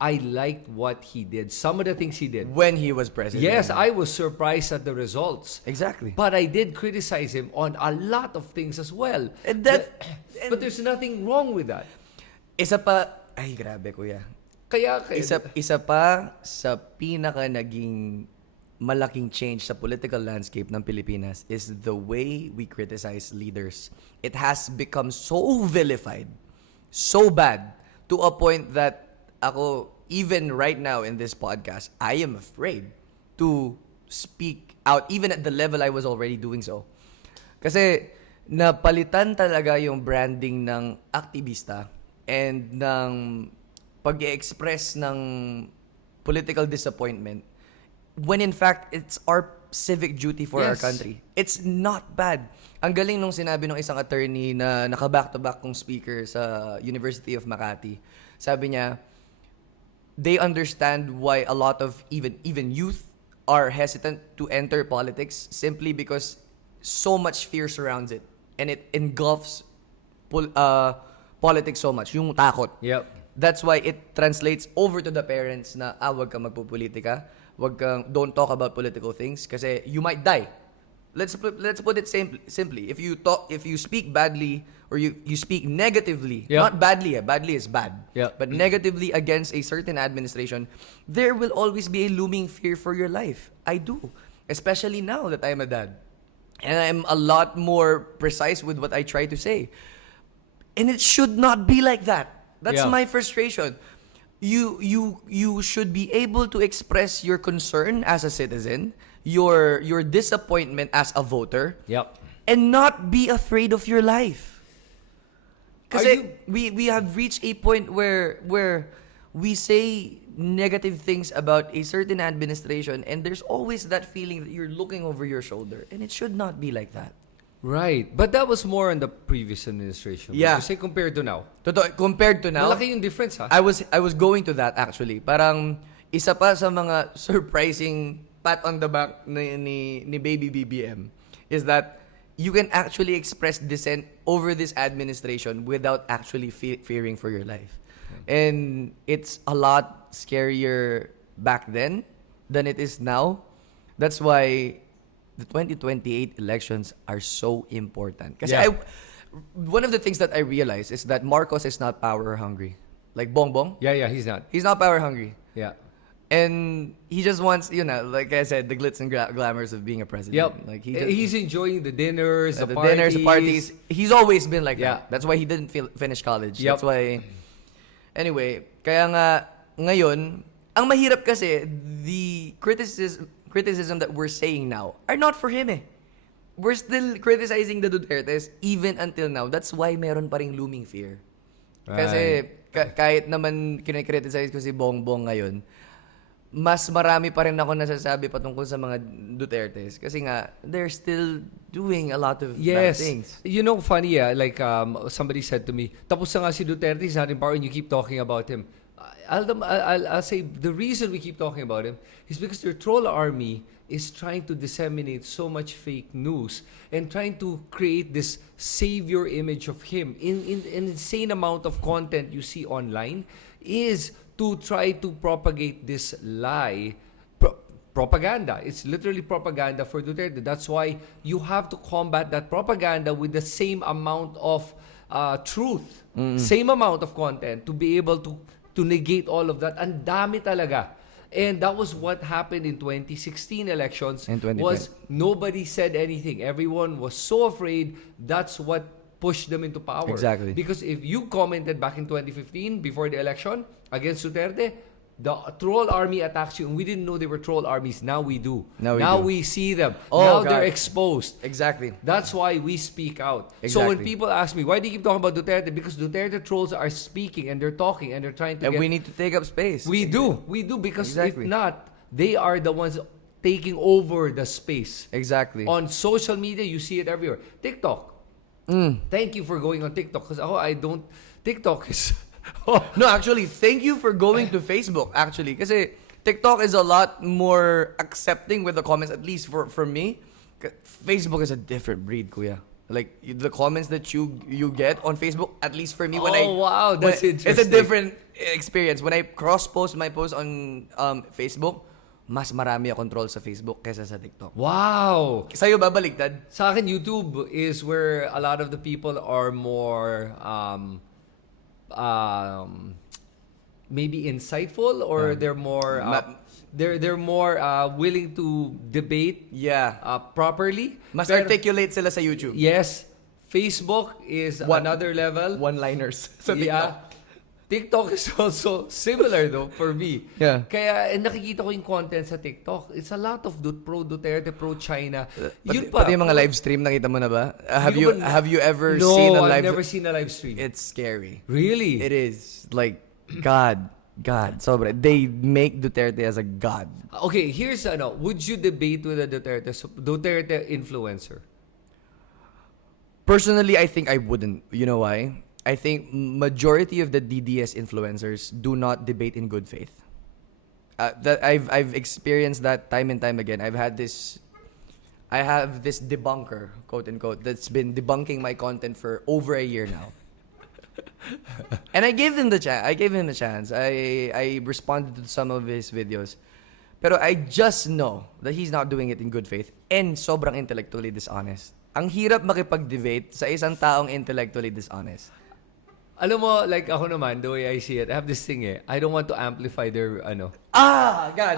I liked what he did. Some of the things he did. When he was president. Yes, I was surprised at the results. Exactly. But I did criticize him on a lot of things as well. And that- But there's nothing wrong with that. Isa pa, ay grabe kuya. Kaya Isa pa sa pinaka naging malaking change sa political landscape ng Pilipinas is the way we criticize leaders. It has become so vilified, so bad, to a point that ako, even right now in this podcast, I am afraid to speak out, even at the level I was already doing so. Kasi napalitan talaga yung branding ng aktivista and ng pag-express ng political disappointment when in fact it's our civic duty for our Yes. country. It's not bad. Ang galing nung sinabi ng isang attorney na naka-back-to-back kong speaker sa University of Makati. Sabi niya, they understand why a lot of even youth are hesitant to enter politics simply because so much fear surrounds it and it engulfs politics so much, yung takot. Yep. That's why it translates over to the parents na wag kang magpupolitika, don't talk about political things kasi you might die. Let's put it simply. If you speak badly or you speak negatively, Yeah. not badly, badly is bad, Yeah. but negatively against a certain administration, there will always be a looming fear for your life. I do, especially now that I'm a dad. And I'm a lot more precise with what I try to say. And it should not be like that. That's Yeah. my frustration. You should be able to express your concern as a citizen, your disappointment as a voter, Yep. and not be afraid of your life. Kasi we have reached a point where we say negative things about a certain administration and there's always that feeling that you're looking over your shoulder, and it should not be like that. Right. But that was more in the previous administration. Yeah. Kasi compared to now. Totoo, compared to now, Malaki yung difference ha. I was going to that actually. Parang isa pa sa mga surprising pat on the back ni Baby BBM is that you can actually express dissent over this administration without actually fearing for your life. And it's a lot scarier back then than it is now. That's why the 2028 elections are so important. Kasi Yeah. one of the things that I realized is that Marcos is not power hungry. Like Bongbong, Yeah, he's not. he's not power hungry. Yeah. And he just wants, like I said, the glitz and glamours of being a president. Yep. Like He's enjoying the dinners, the dinners, the parties. He's always been like Yeah. that. That's why he didn't finish college. Yep. That's why. Anyway, kaya nga ngayon, ang mahirap kasi the criticism that we're saying now are not for him eh. We're still criticizing the Dutertes even until now. That's why meron pa ring looming fear. Kasi kahit naman kinikriticize ko si Bongbong ngayon, mas marami pa rin ako nasasabi patungkol sa mga Dutertes. Kasi nga, they're still doing a lot of bad things. You know, funny, like somebody said to me, tapos na nga si Duterte, he's not in power and you keep talking about him. I'll say the reason we keep talking about him is because their troll army is trying to disseminate so much fake news and trying to create this savior image of him. In an insane amount of content you see online is to try to propagate this lie. Propaganda. It's literally propaganda for Duterte. That's why you have to combat that propaganda with the same amount of truth, same amount of content to be able to negate all of that. Ang dami talaga. And that was what happened in 2016 elections. In 2010. Was nobody said anything. Everyone was so afraid. That's what pushed them into power. Exactly. Because if you commented back in 2015 before the election against Duterte, the troll army attacks you, and we didn't know they were troll armies. Now we do. Now we do. We see them. Oh, now God. they're exposed. Exactly. That's why we speak out. So when Exactly. people ask me, why do you keep talking about Duterte? Because Duterte trolls are speaking and they're talking and they're trying to And get... we need to take up space. We do because Exactly. if not, they are the ones taking over the space. Exactly. On social media, you see it everywhere. TikTok. Thank you for going on TikTok because I don't... TikTok is... No, actually, thank you for going to Facebook, actually. Kasi TikTok is a lot more accepting with the comments, at least for me. Facebook is a different breed, kuya. Like, the comments that you get on Facebook, at least for me, when wow, that's it's a interesting. different experience. When I cross-post my post on Facebook, mas marami akong troll sa Facebook kaysa sa TikTok. Wow! Sa'yo ba, baliktad? Sa akin, YouTube is where a lot of the people are more maybe insightful, or they're more they're more willing to debate Yeah. properly. Mas Pero- articulate sila sa YouTube. Yes, Facebook is another level. One-liners sa TikTok. Yeah. TikTok is also similar though for me. Yeah. Kaya nakikita ko yung content sa TikTok. It's a lot of pro Duterte, pro China. Yun Pati yung mga live stream, nakita mo na ba? Have Hindi you ko ba- have you ever No, seen a I've live? never seen a live stream. It's scary. Really? It is like God. Sobra. They make Duterte as a god. Okay, here's would you debate with a Duterte influencer? Personally, I think I wouldn't. You know why? I think majority of the DDS influencers do not debate in good faith. That I've experienced that time and time again. I have this debunker, quote unquote, that's been debunking my content for over a year now. And I gave him the chance. I responded to some of his videos. Pero I just know that he's not doing it in good faith and sobrang intellectually dishonest. Ang hirap makipag-debate sa isang taong intellectually dishonest. Alam mo, like ako naman, the way I see it, I have this thing I don't want to amplify their God.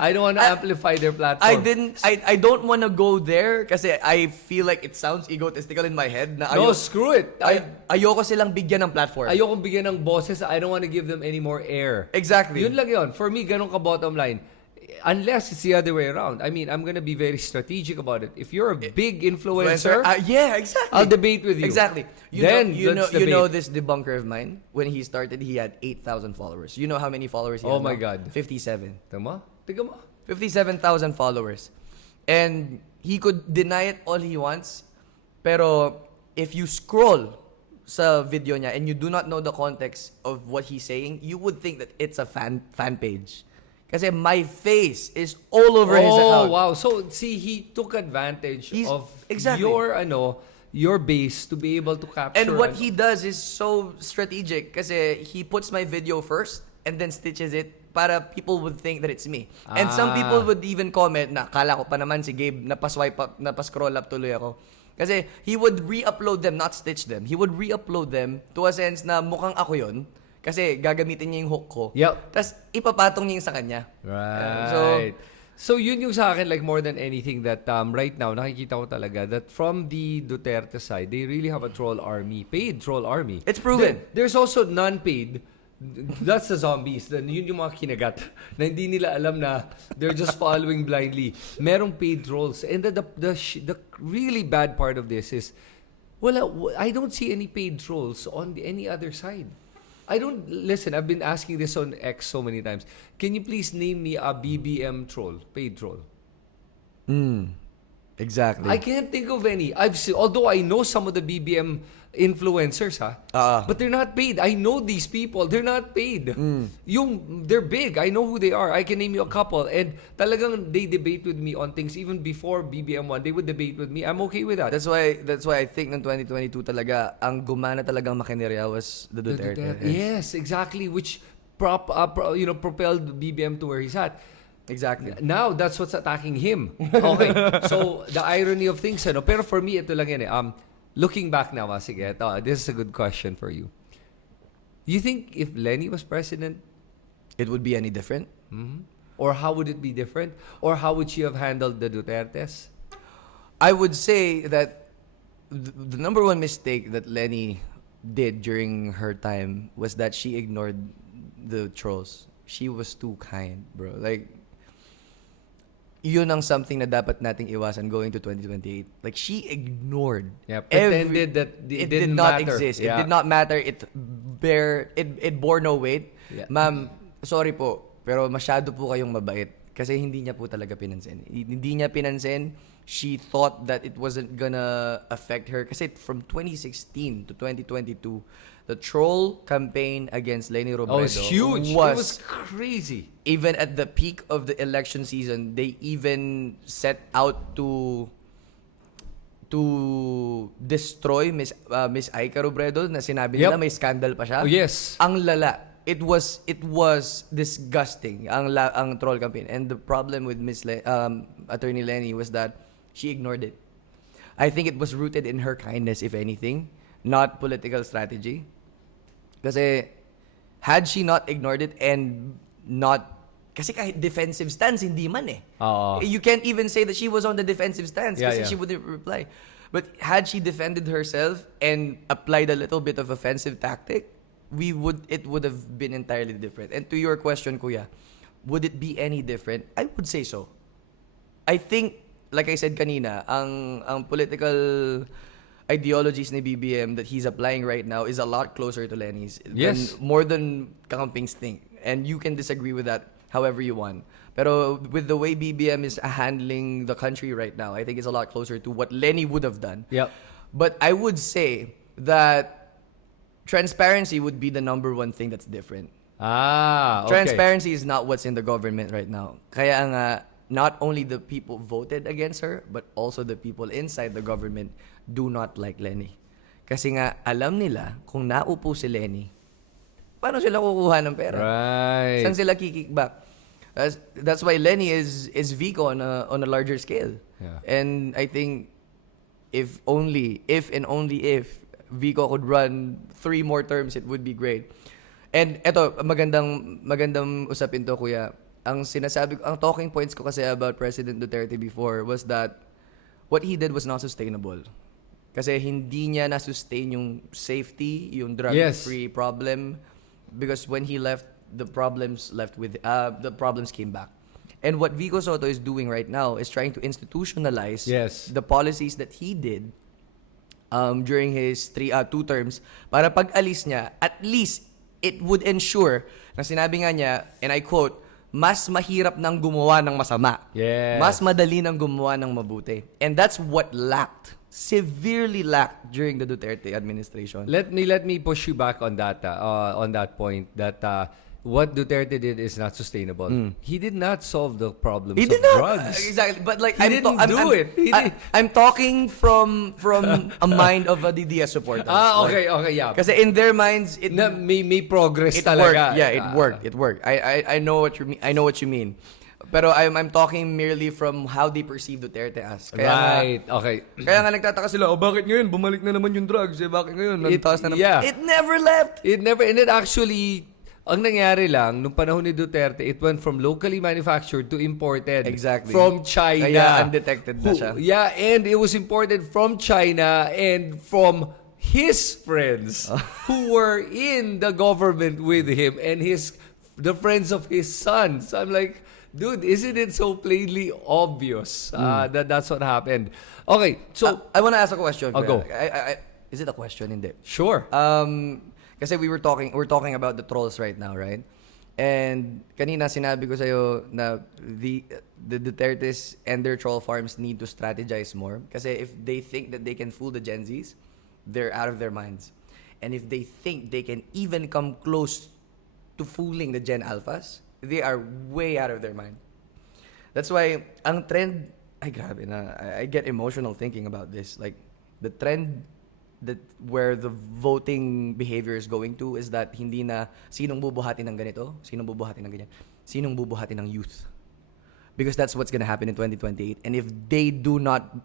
I don't want to amplify their platform. I don't want to go there kasi I feel like it sounds egotistical in my head na No, screw it. ayoko silang bigyan ng platform. Ayokong bigyan ng bosses. I don't want to give them any more air. Exactly. Yun lang yun. For me, ganun ka bottom line. Unless it's the other way around. I mean, I'm gonna be very strategic about it. If you're a big influencer, yeah, exactly. I'll debate with you. Exactly. You Let's debate. know this debunker of mine. When he started, he had 8,000 followers. You know how many followers he has Oh my now? God. 57. Tama? Tiga mo. 57,000 followers. And he could deny it all he wants. Pero if you scroll sa video niya and you do not know the context of what he's saying, you would think that it's a fan page. Kasi my face is all over his account. Oh, wow. So, see, he took advantage of exactly. your base to be able to capture. And what he does is so strategic kasi he puts my video first and then stitches it para people would think that it's me. And some people would even comment na kala ko pa naman si Gabe napaswipe up, napascroll up tuloy ako. Kasi he would re-upload them, not stitch them. He would re-upload them to a sense na mukhang ako yun. Kasi gagamitin niya yung hook ko. Yep. Tapos ipapatong niya yung sa kanya. Right. So yun yung sa akin, like more than anything that right now, nakikita ko talaga that from the Duterte side, they really have a troll army, paid troll army. It's proven. There's also non-paid. That's the zombies. Yun yung mga kinagat na hindi nila alam na they're just following blindly. Merong paid trolls. And the really bad part of this is, I don't see any paid trolls on any other side. Listen, I've been asking this on X so many times. Can you please name me a BBM troll, paid troll? Exactly. I can't think of any. Although I know some of the BBM influencers, but they're not paid. I know these people. They're not paid. They're big. I know who they are. I can name you a couple. And talagang they debate with me on things even before BBM1. They would debate with me. I'm okay with that. That's why I think ng 2022 talaga ang gumana talagang makinerya was the Duterte. Yes, exactly. Which propelled BBM to where he's at. Exactly. Now, that's what's attacking him. Okay. So, the irony of things, pero for me, ito lang yan looking back now, sige, this is a good question for you. You think if Lenny was president, it would be any different? or how would it be different? Or how would she have handled the Dutertes? I would say that the number one mistake that Lenny did during her time was that she ignored the trolls. She was too kind, bro. Like, yun ang something na dapat nating iwasan going to 2028. Like, she ignored. Yeah, pretended that it didn't did not matter. exist. Yeah. It did not matter. It bore no weight. Yeah. Ma'am, sorry po, pero masyado po kayong mabait. Kasi hindi niya po talaga pinansin. Hindi niya pinansin. She thought that it wasn't gonna affect her. Kasi from 2016 to 2022, the troll campaign against Leni Robredo was huge. It was crazy. Even at the peak of the election season, they even set out to destroy Miss Aika Robredo na sinabi nila may scandal pa siya. Oh, yes. Ang lala. It was disgusting ang troll campaign. And the problem with Attorney Lenny was that she ignored it. I think it was rooted in her kindness, if anything, not political strategy. Kasi had she not ignored it and not, kasi kahit defensive stance, hindi man eh. You can't even say that she was on the defensive stance kasi she wouldn't reply. But had she defended herself and applied a little bit of offensive tactic, it would have been entirely different. And to your question, Kuya, would it be any different? I would say so. I think, like I said kanina, ang political ideologies ni BBM that he's applying right now is a lot closer to Lenny's. Yes. More than Kakamping's thing. And you can disagree with that however you want. Pero with the way BBM is handling the country right now, I think it's a lot closer to what Lenny would have done. Yep. But I would say that transparency would be the number one thing that's different. Okay. Transparency is not what's in the government right now. Kaya nga, not only the people voted against her, but also the people inside the government do not like Lenny. Kasi nga, alam nila, kung naupo si Lenny, paano sila kukuha ng pera? Right. Saan sila kikickback? That's why Lenny is Vico on a larger scale. Yeah. And I think if and only if Vico could run 3 more terms, it would be great. And eto, magandang usapin to, Kuya. Ang talking points ko kasi about President Duterte before was that what he did was not sustainable. Kasi hindi niya na-sustain yung safety, yung drug-free problem. Because when he left, the problems came back. And what Vico Soto is doing right now is trying to institutionalize the policies that he did during his 2 terms para pag alis niya, at least it would ensure na sinabi nga niya, and I quote, mas mahirap nang gumawa ng masama. Yes. Mas madali nang gumawa ng mabuti. And that's what severely lacked during the Duterte administration. Let me push you back on that point that what Duterte did is not sustainable. He did not solve the problems He of did not. drugs. Exactly. But like I'm talking from a mind of a DDS supporter. Okay, yeah. Kasi in their minds May progress it talaga. worked. Yeah, it worked. I know what you mean. I know what you mean. Pero I'm talking merely from how they perceive Duterte as. Right. Okay. Kaya nga nagtataka sila, bakit ngayon bumalik na naman yung drugs? Bakit ngayon? Nantaas na naman. Yeah. It never left! And it actually, ang nangyari lang, nung panahon ni Duterte, it went from locally manufactured to imported. Exactly. From China. Kaya undetected na siya. Yeah, and it was imported from China and from his friends who were in the government with him and the friends of his son. So I'm like, dude, isn't it so plainly obvious that that's what happened? Okay, so I want to ask a question. Oh, Kuya. go. Is it a question? Hindi. sure. Kasi we're talking about the trolls right now, right? And kanina sinabi ko sa'yo na the Dutertes and their troll farms need to strategize more. Kasi if they think that they can fool the Gen Zs, they're out of their minds. And if they think they can even come close to fooling the Gen Alphas, they are way out of their mind. That's why ang trend, ay grabe na, I get emotional thinking about this. Like the trend that where the voting behavior is going to is that hindi na sinong bubuhatin ng ganito, sinong bubuhatin ng ganyan, sinong bubuhatin ng youth. Because that's what's gonna happen in 2028. And if they do not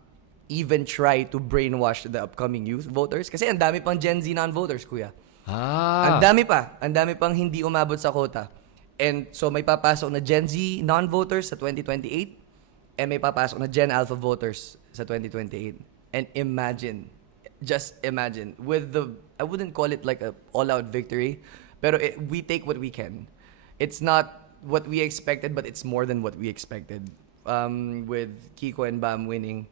even try to brainwash the upcoming youth voters, kasi ang dami pang Gen Z non-voters, kuya. Ang dami pang hindi umabot sa quota. And so may papasok na Gen Z non-voters sa 2028 and may papasok na Gen Alpha voters sa 2028. And just imagine, with I wouldn't call it like a all-out victory, pero we take what we can. It's not what we expected, but it's more than what we expected. With Kiko and Bam winning,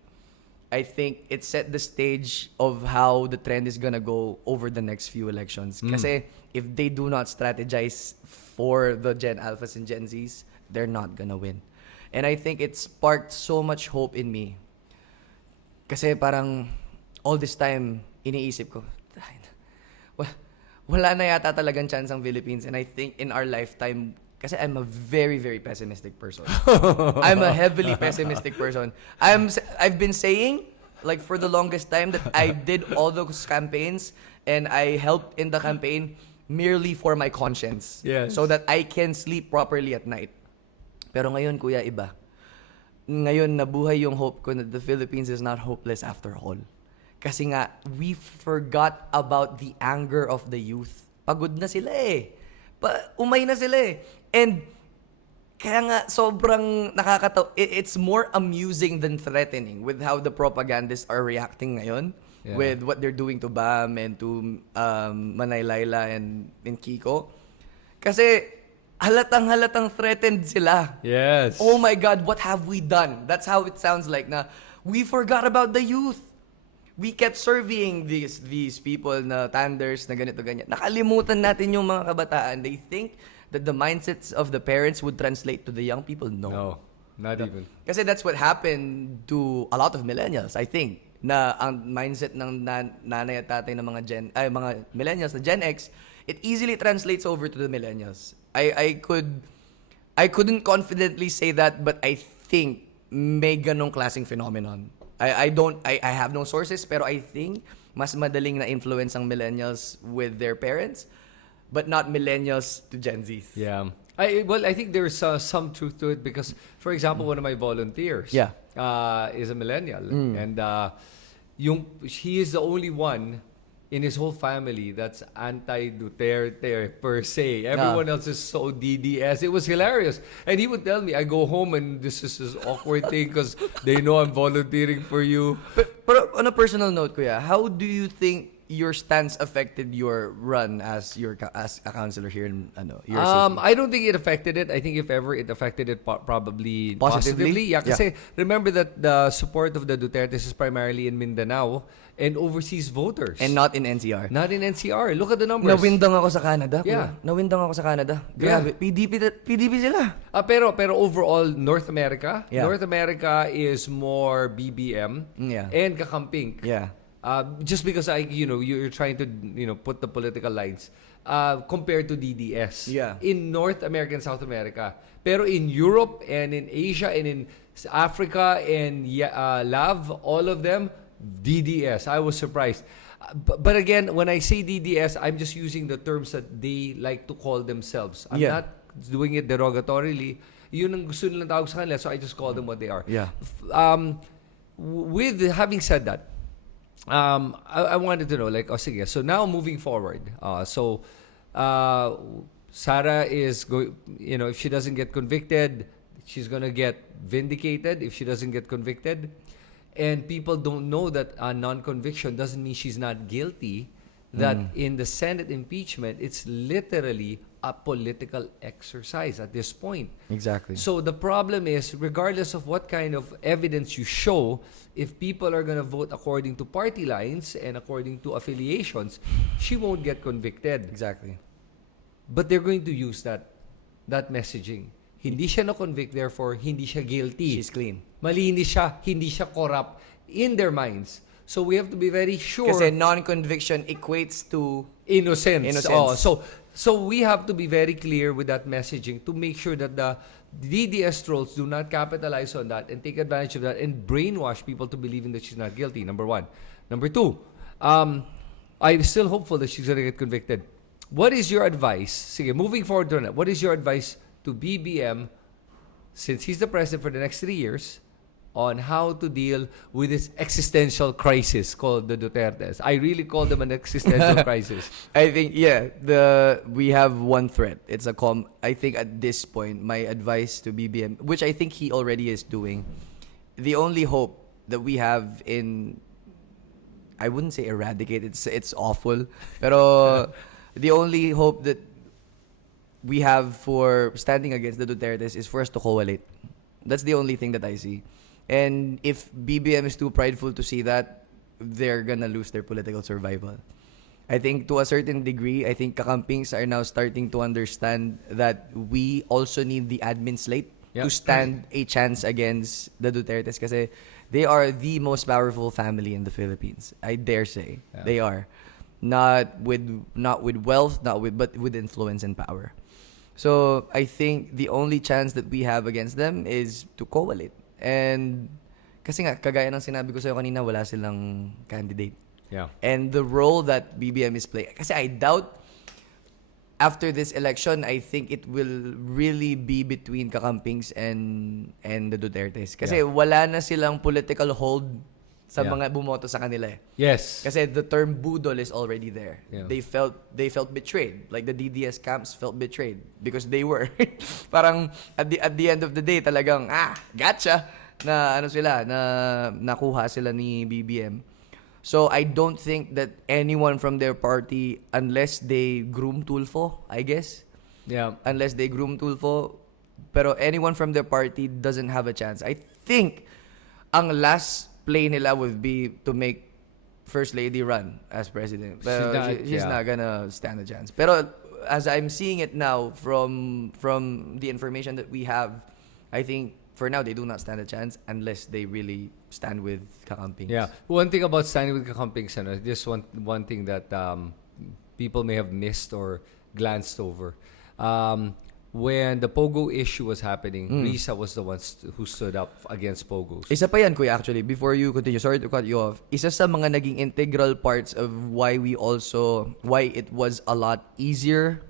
I think it set the stage of how the trend is gonna go over the next few elections. Kasi if they do not strategize for the Gen Alphas and Gen Zs, they're not gonna win. And I think it sparked so much hope in me. Kasi parang all this time, iniisip ko, wala na yata talagang chance ang Philippines. And I think in our lifetime, kasi I'm a very, very pessimistic person. I'm a heavily pessimistic person. I've been saying, like for the longest time, that I did all those campaigns and I helped in the campaign merely for my conscience. Yes. So that I can sleep properly at night. Pero ngayon, kuya, iba. Ngayon, nabuhay yung hope ko that the Philippines is not hopeless after all. Kasi nga, we forgot about the anger of the youth. Pagod na sila eh. Umay na sila eh. And kaya nga sobrang nakakatawa. It's more amusing than threatening with how the propagandists are reacting ngayon. Yeah. With what they're doing to Bam and to Manay Laila and Kiko. Kasi halatang threatened sila. Yes. Oh my God, what have we done? That's how it sounds like na we forgot about the youth. We kept surveying these people na tanders na ganito ganyan. Nakalimutan natin yung mga kabataan. They think that the mindsets of the parents would translate to the young people. No, not even. Kasi that's what happened to a lot of millennials, I think. Na ang mindset ng nanay at tatay ng mga millennials na Gen X, it easily translates over to the millennials. I couldn't confidently say that, but I think may ganong klaseng phenomenon. I have no sources, pero I think mas madaling na influence ang millennials with their parents, but not millennials to Gen Zs. Yeah. I think there's some truth to it because, for example, one of my volunteers Yeah. is a millennial. And he is the only one in his whole family that's anti-Duterte per se. Everyone else is so DDS. It was hilarious. And he would tell me, I go home and this is this awkward thing because they know I'm volunteering for you. Pero on a personal note, kuya, how do you think your stance affected your run as a counselor here in your city? I don't think it affected it. I think if ever it affected it, probably Positively? Yeah, kasi remember that the support of the Dutertes is primarily in Mindanao and overseas voters. And not in NCR. Not in NCR. Look at the numbers. Nawindang ako sa Canada. Yeah. Kuya. Nawindang ako sa Canada. Grabe. PDP sila. Pero overall, North America. Yeah. North America is more BBM Yeah. and Kakamping. Yeah. Just because you're trying to put the political lines compared to DDS Yeah. in North America and South America. Pero in Europe and in Asia and in Africa and LAV, all of them DDS. I was surprised. But again, when I say DDS, I'm just using the terms that they like to call themselves. I'm Yeah. not doing it derogatorily. Yun ang gusto nilang tawag sa kanila, so I just call them what they are. Yeah. With having said that, I wanted to know, like, sige, so now moving forward, Sarah is going, if she doesn't get convicted, she's gonna get vindicated if she doesn't get convicted. And people don't know that non-conviction doesn't mean she's not guilty. That in the Senate impeachment, it's literally a political exercise at this point. Exactly. So the problem is, regardless of what kind of evidence you show, if people are going to vote according to party lines and according to affiliations, she won't get convicted. Exactly. But they're going to use that messaging. Hindi siya na-convict, therefore, hindi siya guilty. She's clean. Malinis siya, hindi siya corrupt in their minds. So we have to be very sure. Kasi non-conviction equates to Innocence. Oh, so we have to be very clear with that messaging to make sure that the DDS trolls do not capitalize on that and take advantage of that and brainwash people to believing that she's not guilty. Number one. Number two, I'm still hopeful that she's gonna get convicted. What is your advice? Sige, moving forward to that, what is your advice to BBM, since he's the president for the next 3 years, on how to deal with this existential crisis called the Dutertes? I really call them an existential crisis. I think we have one threat. It's I think at this point, my advice to BBM, which I think he already is doing, the only hope that we have in, I wouldn't say eradicate, it's awful, pero the only hope that we have for standing against the Dutertes is for us to coalesce. That's the only thing that I see. And if BBM is too prideful to see that, they're gonna lose their political survival. I think to a certain degree, I think kakampings are now starting to understand that we also need the admin slate to stand a chance against the Dutertes, kasi they are the most powerful family in the Philippines. I dare say they are. Not with wealth, but with influence and power. So I think the only chance that we have against them is to coalesce. And kasi nga, kagaya ng sinabi ko sa'yo kanina, wala silang candidate. Yeah. And the role that BBM is playing, kasi I doubt after this election, I think it will really be between kakampings and the Dutertes. Kasi wala na silang political hold sa mga bumoto sa kanila eh. Yes. Kasi the term budol is already there. Yeah. They felt betrayed. Like the DDS camps felt betrayed because they were parang at the end of the day talagang gotcha na sila na nakuha sila ni BBM. So I don't think that anyone from their party, unless they groom Tulfo, I guess. Yeah. Unless they groom Tulfo, pero anyone from their party doesn't have a chance. I think ang last play nila would be to make First Lady run as president. Pero she's not gonna stand a chance. Pero as I'm seeing it now from the information that we have, I think for now they do not stand a chance unless they really stand with kakampings. Yeah. One thing about standing with kakampings, this one thing that people may have missed or glanced over. When the Pogo issue was happening, Risa was the one who stood up against Pogos. Isa pa yan, Kuya, actually. Before you continue, sorry to cut you off. Isa sa mga naging integral parts of why it was a lot easier,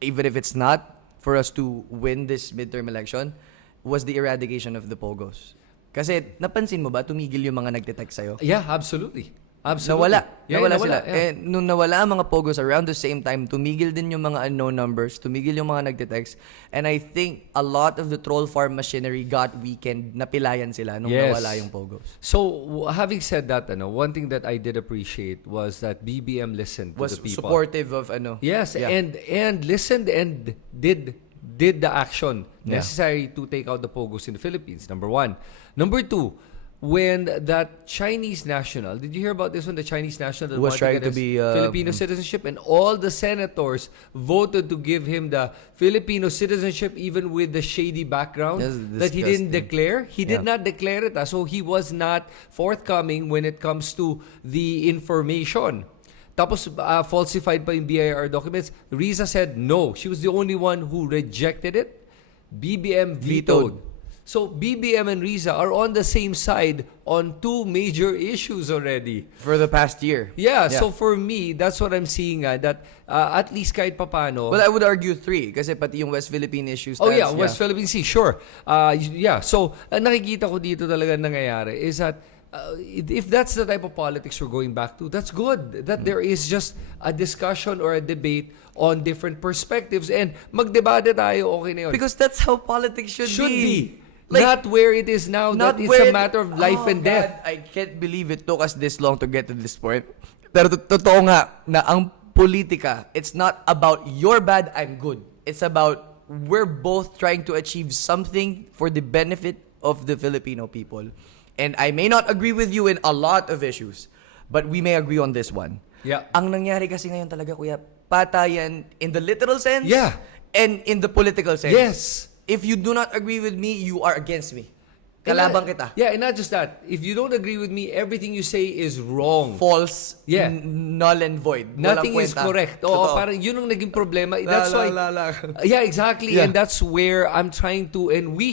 even if it's not, for us to win this midterm election, was the eradication of the Pogos. Kasi, napansin mo ba, tumigil yung mga nagte-text sa'yo? Yeah, absolutely. Absolutely. Nawala sila. Yeah. And nung nawala ang mga Pogos around the same time, tumigil din yung mga unknown numbers, tumigil yung mga nagte-text. And I think a lot of the troll farm machinery got weakened, napilayan sila nung nawala yung Pogos. So, having said that, one thing that I did appreciate was that BBM listened to the Was people. supportive of Yes, and listened and did the action necessary to take out the Pogos in the Philippines, number one. Number two, when that Chinese national, did you hear about this one? The Chinese national that was trying wanted to be Filipino citizenship, and all the senators voted to give him the Filipino citizenship, even with the shady background that he didn't declare. He did not declare it, so he was not forthcoming when it comes to the information. Tapos falsified pa yung BIR documents. Riza said no. She was the only one who rejected it. BBM vetoed. So BBM and Riza are on the same side on two major issues already. For the past year. Yeah, so for me, that's what I'm seeing that at least kahit papano. Well, I would argue 3 kasi pati yung West Philippine issue Oh stands, yeah, West Philippine Sea, sure. Yeah, so nakikita ko dito talaga nangyayari is that if that's the type of politics we're going back to, that's good. That there is just a discussion or a debate on different perspectives and magdebate tayo, okay na yun. Because that's how politics should be. Like, not where it is now, that it's a matter of life and death. God, I can't believe it took us this long to get to this point. Pero totoo nga na ang politika, it's not about you're bad, I'm good. It's about we're both trying to achieve something for the benefit of the Filipino people. And I may not agree with you in a lot of issues, but we may agree on this one. Yeah. Ang nangyari kasi ngayon talaga, kuya, patayan in the literal sense Yeah. and in the political sense. Yes. If you do not agree with me, you are against me. Kalabang kita. Yeah, and not just that. If you don't agree with me, everything you say is wrong. False, Yeah. null and void. Nothing Walang is kwenta. correct. Oo, Totoo. parang yun ang naging problema. That's why. Yeah, exactly. Yeah. And that's where I'm trying to, and we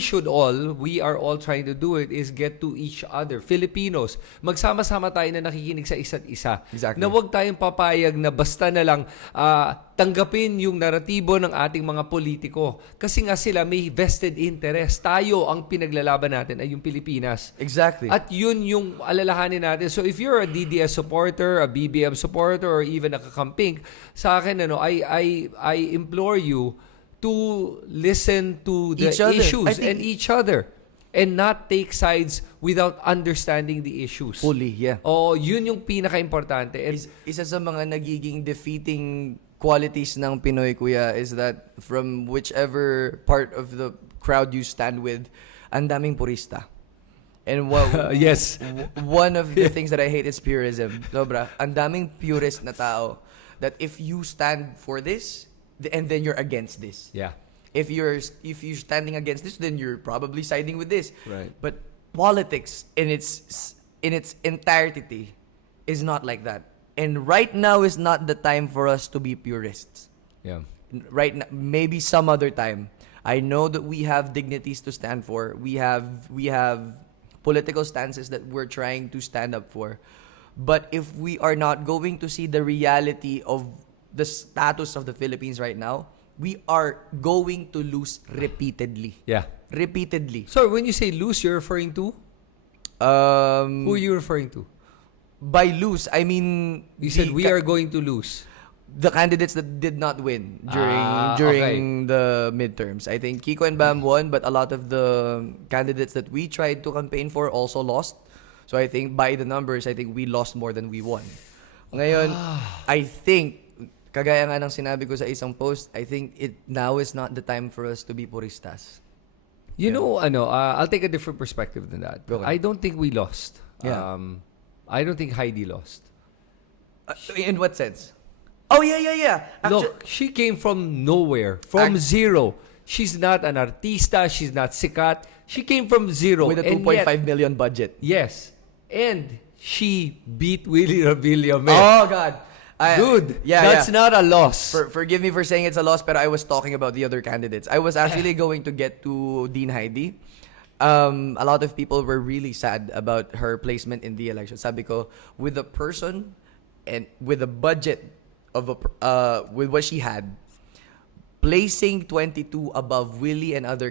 are all trying to do it, is get to each other. Filipinos, magsama-sama tayo na nakikinig sa isa't isa. Exactly. Na huwag tayong papayag na basta na lang tanggapin yung naratibo ng ating mga politiko. Kasi nga sila may vested interest. Tayo ang pinaglalaban natin ay yung Pilipinas. Exactly. At yun yung alalahanin natin. So if you're a DDS supporter, a BBM supporter, or even a kakamping, sa akin, I implore you to listen to the Each other. I issues think- and each other. And not take sides without understanding the issues. Fully, yeah. Oh, yun yung pinaka-importante. And Isa sa mga nagiging defeating qualities ng Pinoy, kuya, is that from whichever part of the crowd you stand with, ang daming purista. And yes. one of the things that I hate is purism. Sobra. Ang daming purist na tao that if you stand for this, and then you're against this. Yeah. If you're standing against this, then you're probably siding with this. Right. But politics in its entirety is not like that. And right now is not the time for us to be purists. Yeah. Right now, maybe some other time. I know that we have dignities to stand for. We have political stances that we're trying to stand up for. But if we are not going to see the reality of the status of the Philippines right now, we are going to lose repeatedly. Yeah. Repeatedly. So when you say lose, you're referring to? Who are you referring to? By lose, I mean You said we are going to lose. the candidates that did not win during Okay. the midterms. I think Kiko and Bam won, but a lot of the candidates that we tried to campaign for also lost. So I think by the numbers, I think we lost more than we won. Ngayon, I think kagaya nga ng sinabi ko sa isang post, I think it now is not the time for us to be puristas. You know, I'll take a different perspective than that. Okay. I don't think we lost. Yeah. I don't think Heidi lost. In what sense? Oh, yeah. Look, she came from nowhere, from zero. She's not an artista. She's not sikat. She came from zero. With a and 2.5 yet- million budget. Yes. And she beat Willie Revilla, man. Oh, God. Dude, yeah, that's not a loss. Forgive me for saying it's a loss, but I was talking about the other candidates. I was actually going to get to Dean Heidi. A lot of people were really sad about her placement in the election. Sabi ko, with a person and with a budget of with what she had, placing 22 above Willie and other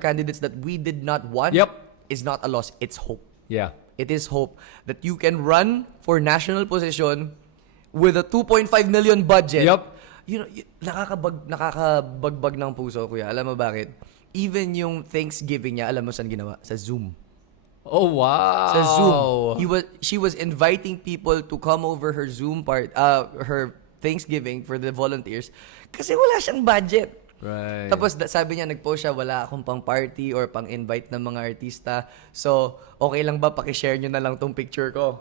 candidates that we did not want Yep. is not a loss. It's hope. Yeah. It is hope that you can run for national position with a 2.5 million budget. Yep. You know, nakakabagbag ng puso, kuya. Alam mo bakit? Even yung Thanksgiving niya, alam mo saan ginawa? Sa Zoom. Oh, wow. Sa Zoom. She was inviting people to come over her Zoom her Thanksgiving for the volunteers kasi wala siyang budget. Right. Tapos sabi niya, nag-post siya, wala akong pang party or pang invite ng mga artista. So, okay lang ba pakishare nyo na lang tong picture ko?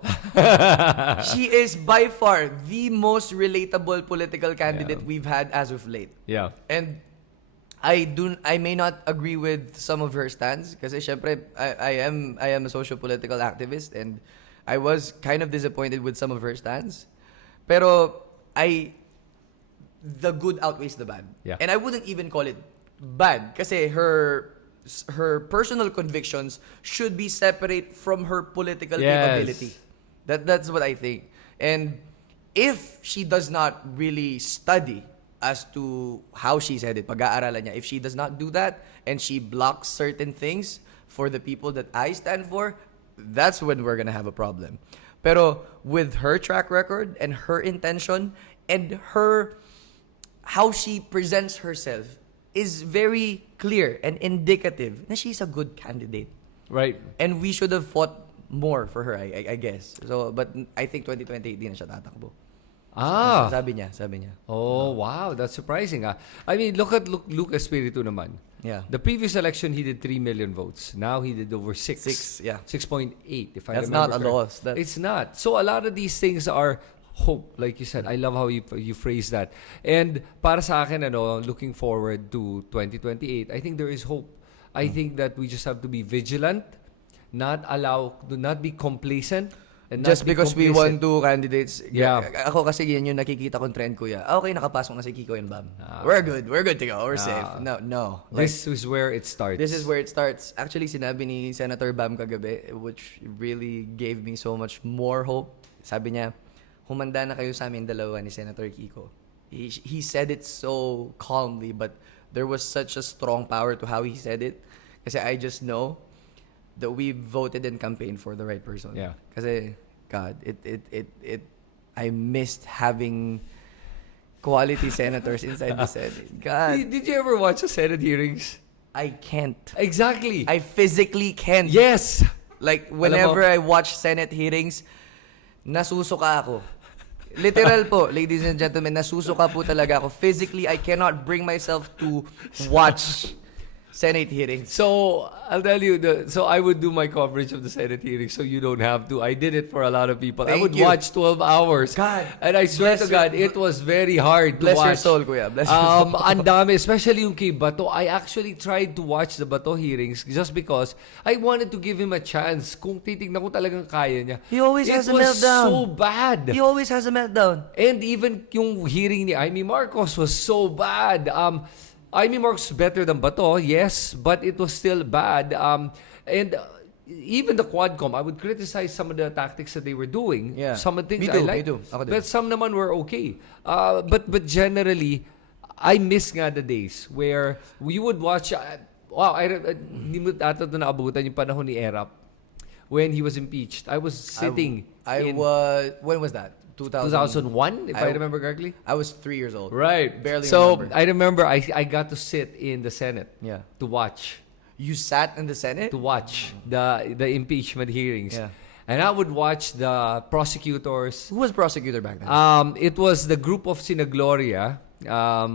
She is by far the most relatable political candidate we've had as of late. Yeah. And I may not agree with some of her stands kasi syempre I am a social political activist and I was kind of disappointed with some of her stands. Pero the good outweighs the bad. Yeah. And I wouldn't even call it bad kasi her her personal convictions should be separate from her political Yes. capability. That's what I think. And if she does not really study as to how she said it, pag-aaralan niya, if she does not do that and she blocks certain things for the people that I stand for, that's when we're gonna have a problem. Pero with her track record and her intention and her how she presents herself is very clear and indicative na she's a good candidate. Right. And we should have fought more for her, I guess. So, but I think 2028 di na siya tatakbo. Ah. Sabi niya. Oh, wow. That's surprising. I mean, look at Luke Espiritu naman. Yeah. The previous election, he did 3 million votes. Now he did over 6. 6, yeah. 6.8, if I That's remember not a correct. loss. That's- It's not. So a lot of these things are hope, like you said. I love how you phrase that. And para sa akin, looking forward to 2028, I think there is hope. I think that we just have to be vigilant, not be complacent, and not Just be because we complacent. want two candidates. Yeah. Ako kasi yan yung nakikita kong trend, kuya. Okay, nakapasok na si Kiko and Bam. We're good to go. We're safe. No. Like, This is where it starts. this is where it starts. Actually, sinabi ni Senator Bam kagabi, which really gave me so much more hope. Sabi niya, humanda na kayo sa amin dalawa ni Senator Kiko. He said it so calmly, but there was such a strong power to how he said it. Kasi I just know that we voted and campaigned for the right person. Yeah. Kasi, God, I missed having quality senators inside the Senate. God, Did you ever watch the Senate hearings? I can't. Exactly. I physically can't. Yes. Like, whenever I watch Senate hearings, nasusuka ako. Literal po, ladies and gentlemen, nasusuka po talaga ako. Physically, I cannot bring myself to watch Senate hearings. So I'll tell you, so I would do my coverage of the Senate hearings, so you don't have to. I did it for a lot of people. I Thank would you. watch 12 hours. God, and I swear bless to God, your- it was very hard to Bless watch. your soul, kuya. Bless your soul. Ang dami, especially yung kay Bato. I actually tried to watch the Bato hearings just because I wanted to give him a chance. Kung titignan ko talagang kaya niya. He always it has a was meltdown. so bad. He always has a meltdown. And even yung hearing ni Amy Marcos was so bad. Amy Marcos better than Bato, yes, but it was still bad. And even the Quadcom, I would criticize some of the tactics that they were doing. Yeah. Some of the things Me too, I like. me too. Ako din. But some naman were okay. But generally, I miss nga the days where we would watch. Hindi mo ata ito naabutan yung panahon ni Erap when he was impeached. I was sitting in When was that? 2001, if I remember correctly. I was 3 years old. Right. Barely so remember. I remember I got to sit in the Senate Yeah. to watch You sat in the Senate? the impeachment hearings. Yeah. And I would watch the prosecutors. Who was prosecutor back then? It was the group of Sina Gloria,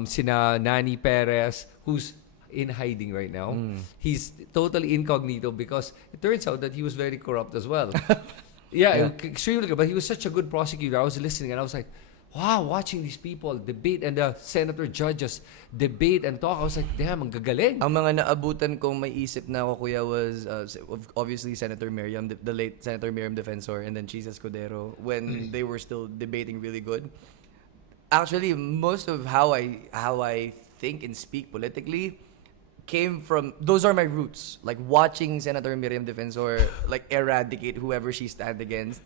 Sina Nani Perez, who's in hiding right now. He's totally incognito because it turns out that he was very corrupt as well. Yeah, extremely good. But he was such a good prosecutor. I was listening and I was like, wow, watching these people debate and the senator judges debate and talk. I was like, damn, ang gagaling. Ang mga naabutan kong may isip na ako, kuya, was obviously Senator Miriam, the late Senator Miriam Defensor, and then Chisa Escudero, when they were still debating really good. Actually, most of how I think and speak politically came from, those are my roots. Like watching Senator Miriam Defensor like eradicate whoever she stand against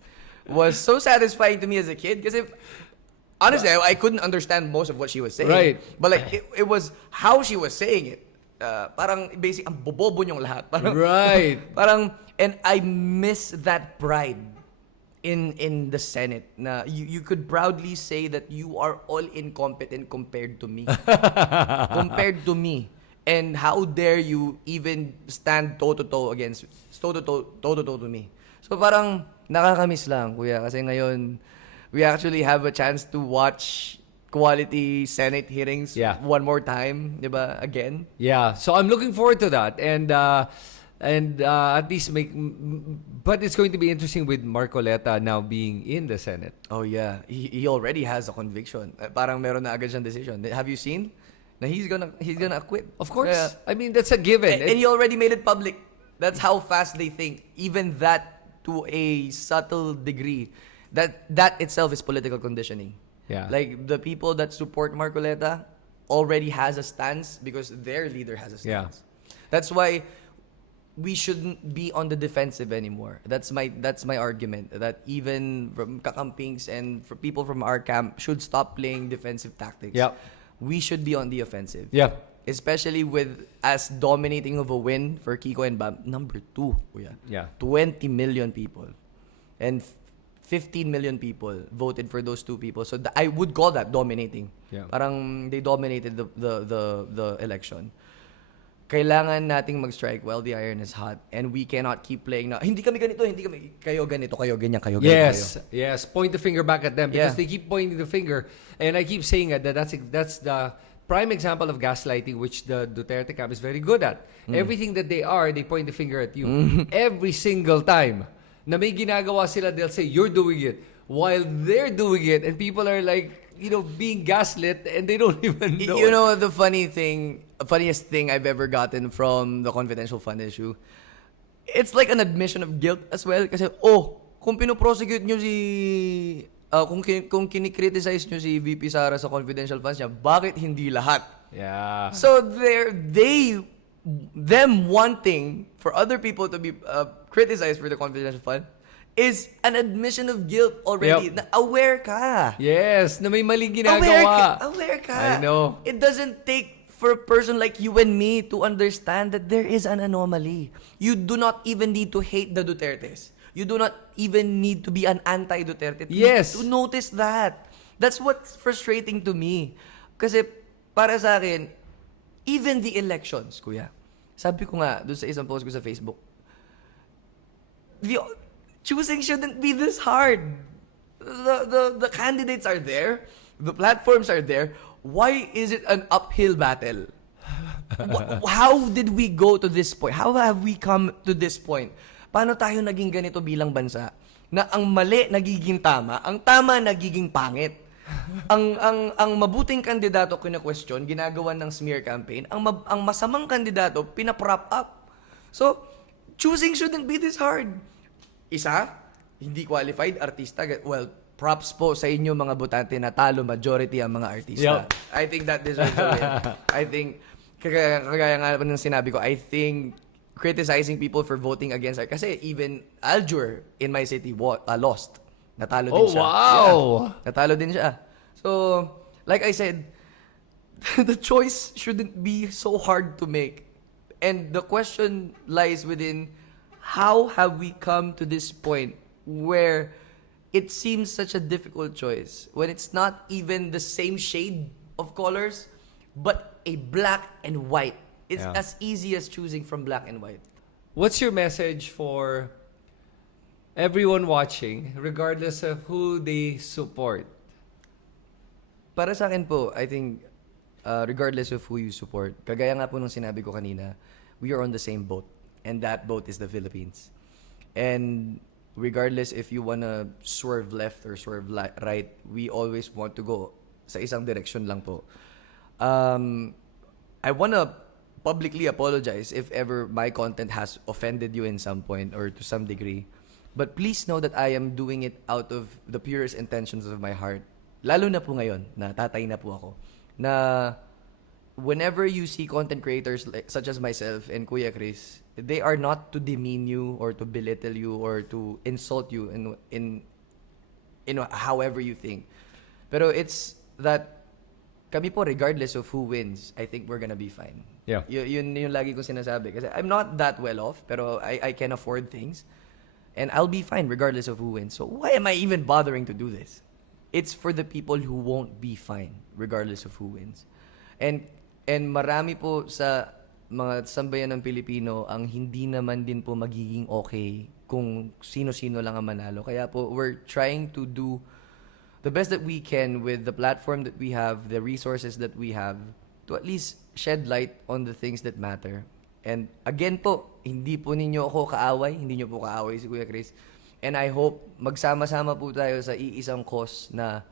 was so satisfying to me as a kid because honestly, I couldn't understand most of what she was saying. Right. But like it was how she was saying it. Parang basic ang bobobo niyong lahat. Parang, Right. Parang, and I miss that pride in the Senate. Na you could proudly say that you are all incompetent compared to me. Compared to me. And how dare you even stand toe-to-toe against, toe-to-toe to me. So parang nakakamiss lang, kuya. Kasi ngayon, we actually have a chance to watch quality Senate hearings one more time, di ba? Again. Yeah, so I'm looking forward to that, and at least but it's going to be interesting with Marcoleta now being in the Senate. Oh yeah, he already has a conviction. Parang meron na agad siyang decision. Have you seen? Na he's gonna acquit. Of course, Yeah. I mean that's a given. And he already made it public. That's how fast they think. Even that to a subtle degree. That itself is political conditioning. Yeah. Like the people that support Marcoleta already has a stance because their leader has a stance. That's why we shouldn't be on the defensive anymore. That's my argument, that even from kakampings and for people from our camp should stop playing defensive tactics. Yeah. We should be on the offensive. Yeah. Especially with as dominating of a win for Kiko and Bam, number 2, kuya. Yeah. 20 million people. And 15 million people voted for those two people. So I would call that dominating. Yeah. Parang they dominated the election. Kailangan nating mag-strike while the iron is hot, and we cannot keep playing na hindi kami ganito, hindi kami kayo ganito, kayo ganyan, kayo ganito. Yes, Kayo. yes. Point the finger back at them because Yeah. they keep pointing the finger, and I keep saying that that's the prime example of gaslighting, which the Duterte camp is very good at. Everything that they are, they point the finger at you every single time. Na may ginagawa sila, they'll say you're doing it while they're doing it, and people are like, being gaslit, and they don't even know. You know the funniest thing I've ever gotten from the confidential fund issue, it's like an admission of guilt as well. Kasi, kung pinoprosecute nyo si... kung kinikriticize nyo si VP Sara sa confidential funds niya, bakit hindi lahat? Yeah. So, them wanting for other people to be criticized for the confidential fund is an admission of guilt already. Yep. Na aware ka. Yes, na may maling ginagawa. Aware ka. I know. It doesn't take for a person like you and me to understand that there is an anomaly. You do not even need to hate the Dutertes. You do not even need to be an anti-Duterte Yes. to notice that. That's what's frustrating to me. Kasi para sa akin, even the elections, kuya, sabi ko nga doon sa isang post ko sa Facebook, choosing shouldn't be this hard. The candidates are there. The platforms are there. Why is it an uphill battle? How did we go to this point? How have we come to this point? Paano tayo naging ganito bilang bansa? Na ang mali nagiging tama, ang tama nagiging pangit. ang mabuting kandidato kina-question, ginagawa ng smear campaign, ang masamang kandidato pina-prop up. So, choosing shouldn't be this hard. Isa, hindi qualified artista. Well, props po sa inyo mga botante na talo majority ang mga artista. Yep. I think that deserves a win. I think, kagaya nga ng sinabi ko, I think criticizing people for voting against her. Kasi even Aljur in my city lost. Natalo din siya. Oh, wow! Yeah, natalo din siya. So, like I said, the choice shouldn't be so hard to make. And the question lies within, how have we come to this point where it seems such a difficult choice when it's not even the same shade of colors, but a black and white. It's Yeah. as easy as choosing from black and white. What's your message for everyone watching, regardless of who they support? Para sa akin po, I think, regardless of who you support, kagaya nga po nung sinabi ko kanina, we are on the same boat. And that boat is the Philippines. And regardless if you wanna swerve left or swerve right, we always want to go sa isang direction lang po. I wanna publicly apologize if ever my content has offended you in some point or to some degree. But please know that I am doing it out of the purest intentions of my heart. Lalo na po ngayon, na tatay na po ako, na whenever you see content creators such as myself and Kuya Chris, they are not to demean you or to belittle you or to insult you in however you think. Pero it's that kami po, regardless of who wins, I think we're gonna be fine. Yeah. Yun yung lagi ko sinasabi. Kasi I'm not that well off, pero I can afford things. And I'll be fine regardless of who wins. So why am I even bothering to do this? It's for the people who won't be fine regardless of who wins. And marami po sa mga sambayan ng Pilipino ang hindi naman din po magiging okay kung sino-sino lang ang manalo. Kaya po, we're trying to do the best that we can with the platform that we have, the resources that we have, to at least shed light on the things that matter. And again po, hindi po ninyo ako kaaway, hindi nyo po kaaway si Kuya Chris. And I hope magsama-sama po tayo sa iisang cause na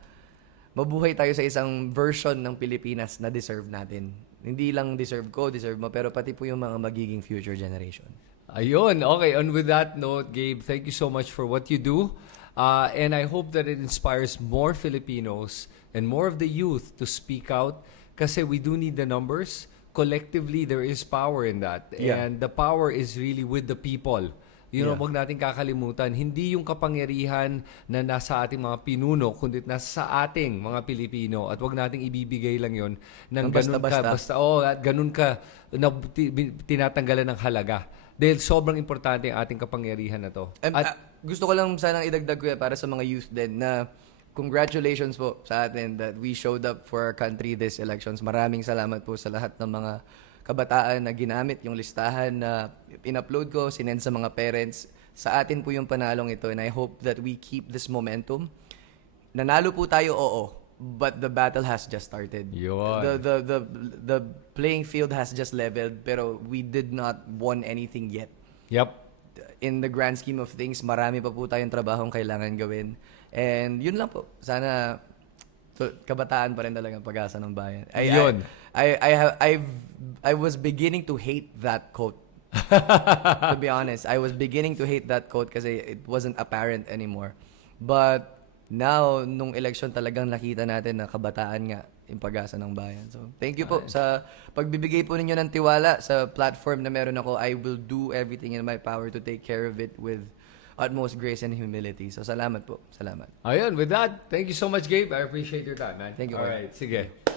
mabuhay tayo sa isang version ng Pilipinas na deserve natin. Hindi lang deserve ko, deserve mo, pero pati po yung mga magiging future generation. Ayun. Okay. And with that note, Gabe, thank you so much for what you do. And I hope that it inspires more Filipinos and more of the youth to speak out kasi we do need the numbers. collectively there is power in that. Yeah. And the power is really with the people. You know, Yeah. wag natin kakalimutan, hindi yung kapangyarihan na nasa ating mga pinuno, kundi nasa ating mga Pilipino. At wag nating ibibigay lang yon ng Ng ganun ka, basta-basta. at ganun ka na tinatanggalan ng halaga. Dahil sobrang importante ang ating kapangyarihan na to. Gusto ko lang sanang idagdag ko para sa mga youth din na congratulations po sa atin that we showed up for our country this elections. Maraming salamat po sa lahat ng mga kabataan na ginamit yung listahan na in-upload ko, sinend sa mga parents. Sa atin po yung panalong ito and I hope that we keep this momentum. Nanalo po tayo, oo. But the battle has just started. Yun. The playing field has just leveled pero we did not won anything yet. Yep. In the grand scheme of things, marami pa po tayong trabahong kailangan gawin. And yun lang po. Sana kabataan pa rin talaga ang pag-asa ng bayan. Yun. I was beginning to hate that quote. To be honest, I was beginning to hate that quote kasi it wasn't apparent anymore. But now, nung election talagang nakita natin na kabataan nga yung pag-asa ng bayan. So, thank you po sa pagbibigay po ninyo ng tiwala sa platform na meron ako. I will do everything in my power to take care of it with utmost grace and humility. So, salamat po. Salamat. Ayun, with that, thank you so much, Gabe. I appreciate your time, man. Thank you, All Kuya. right, sige.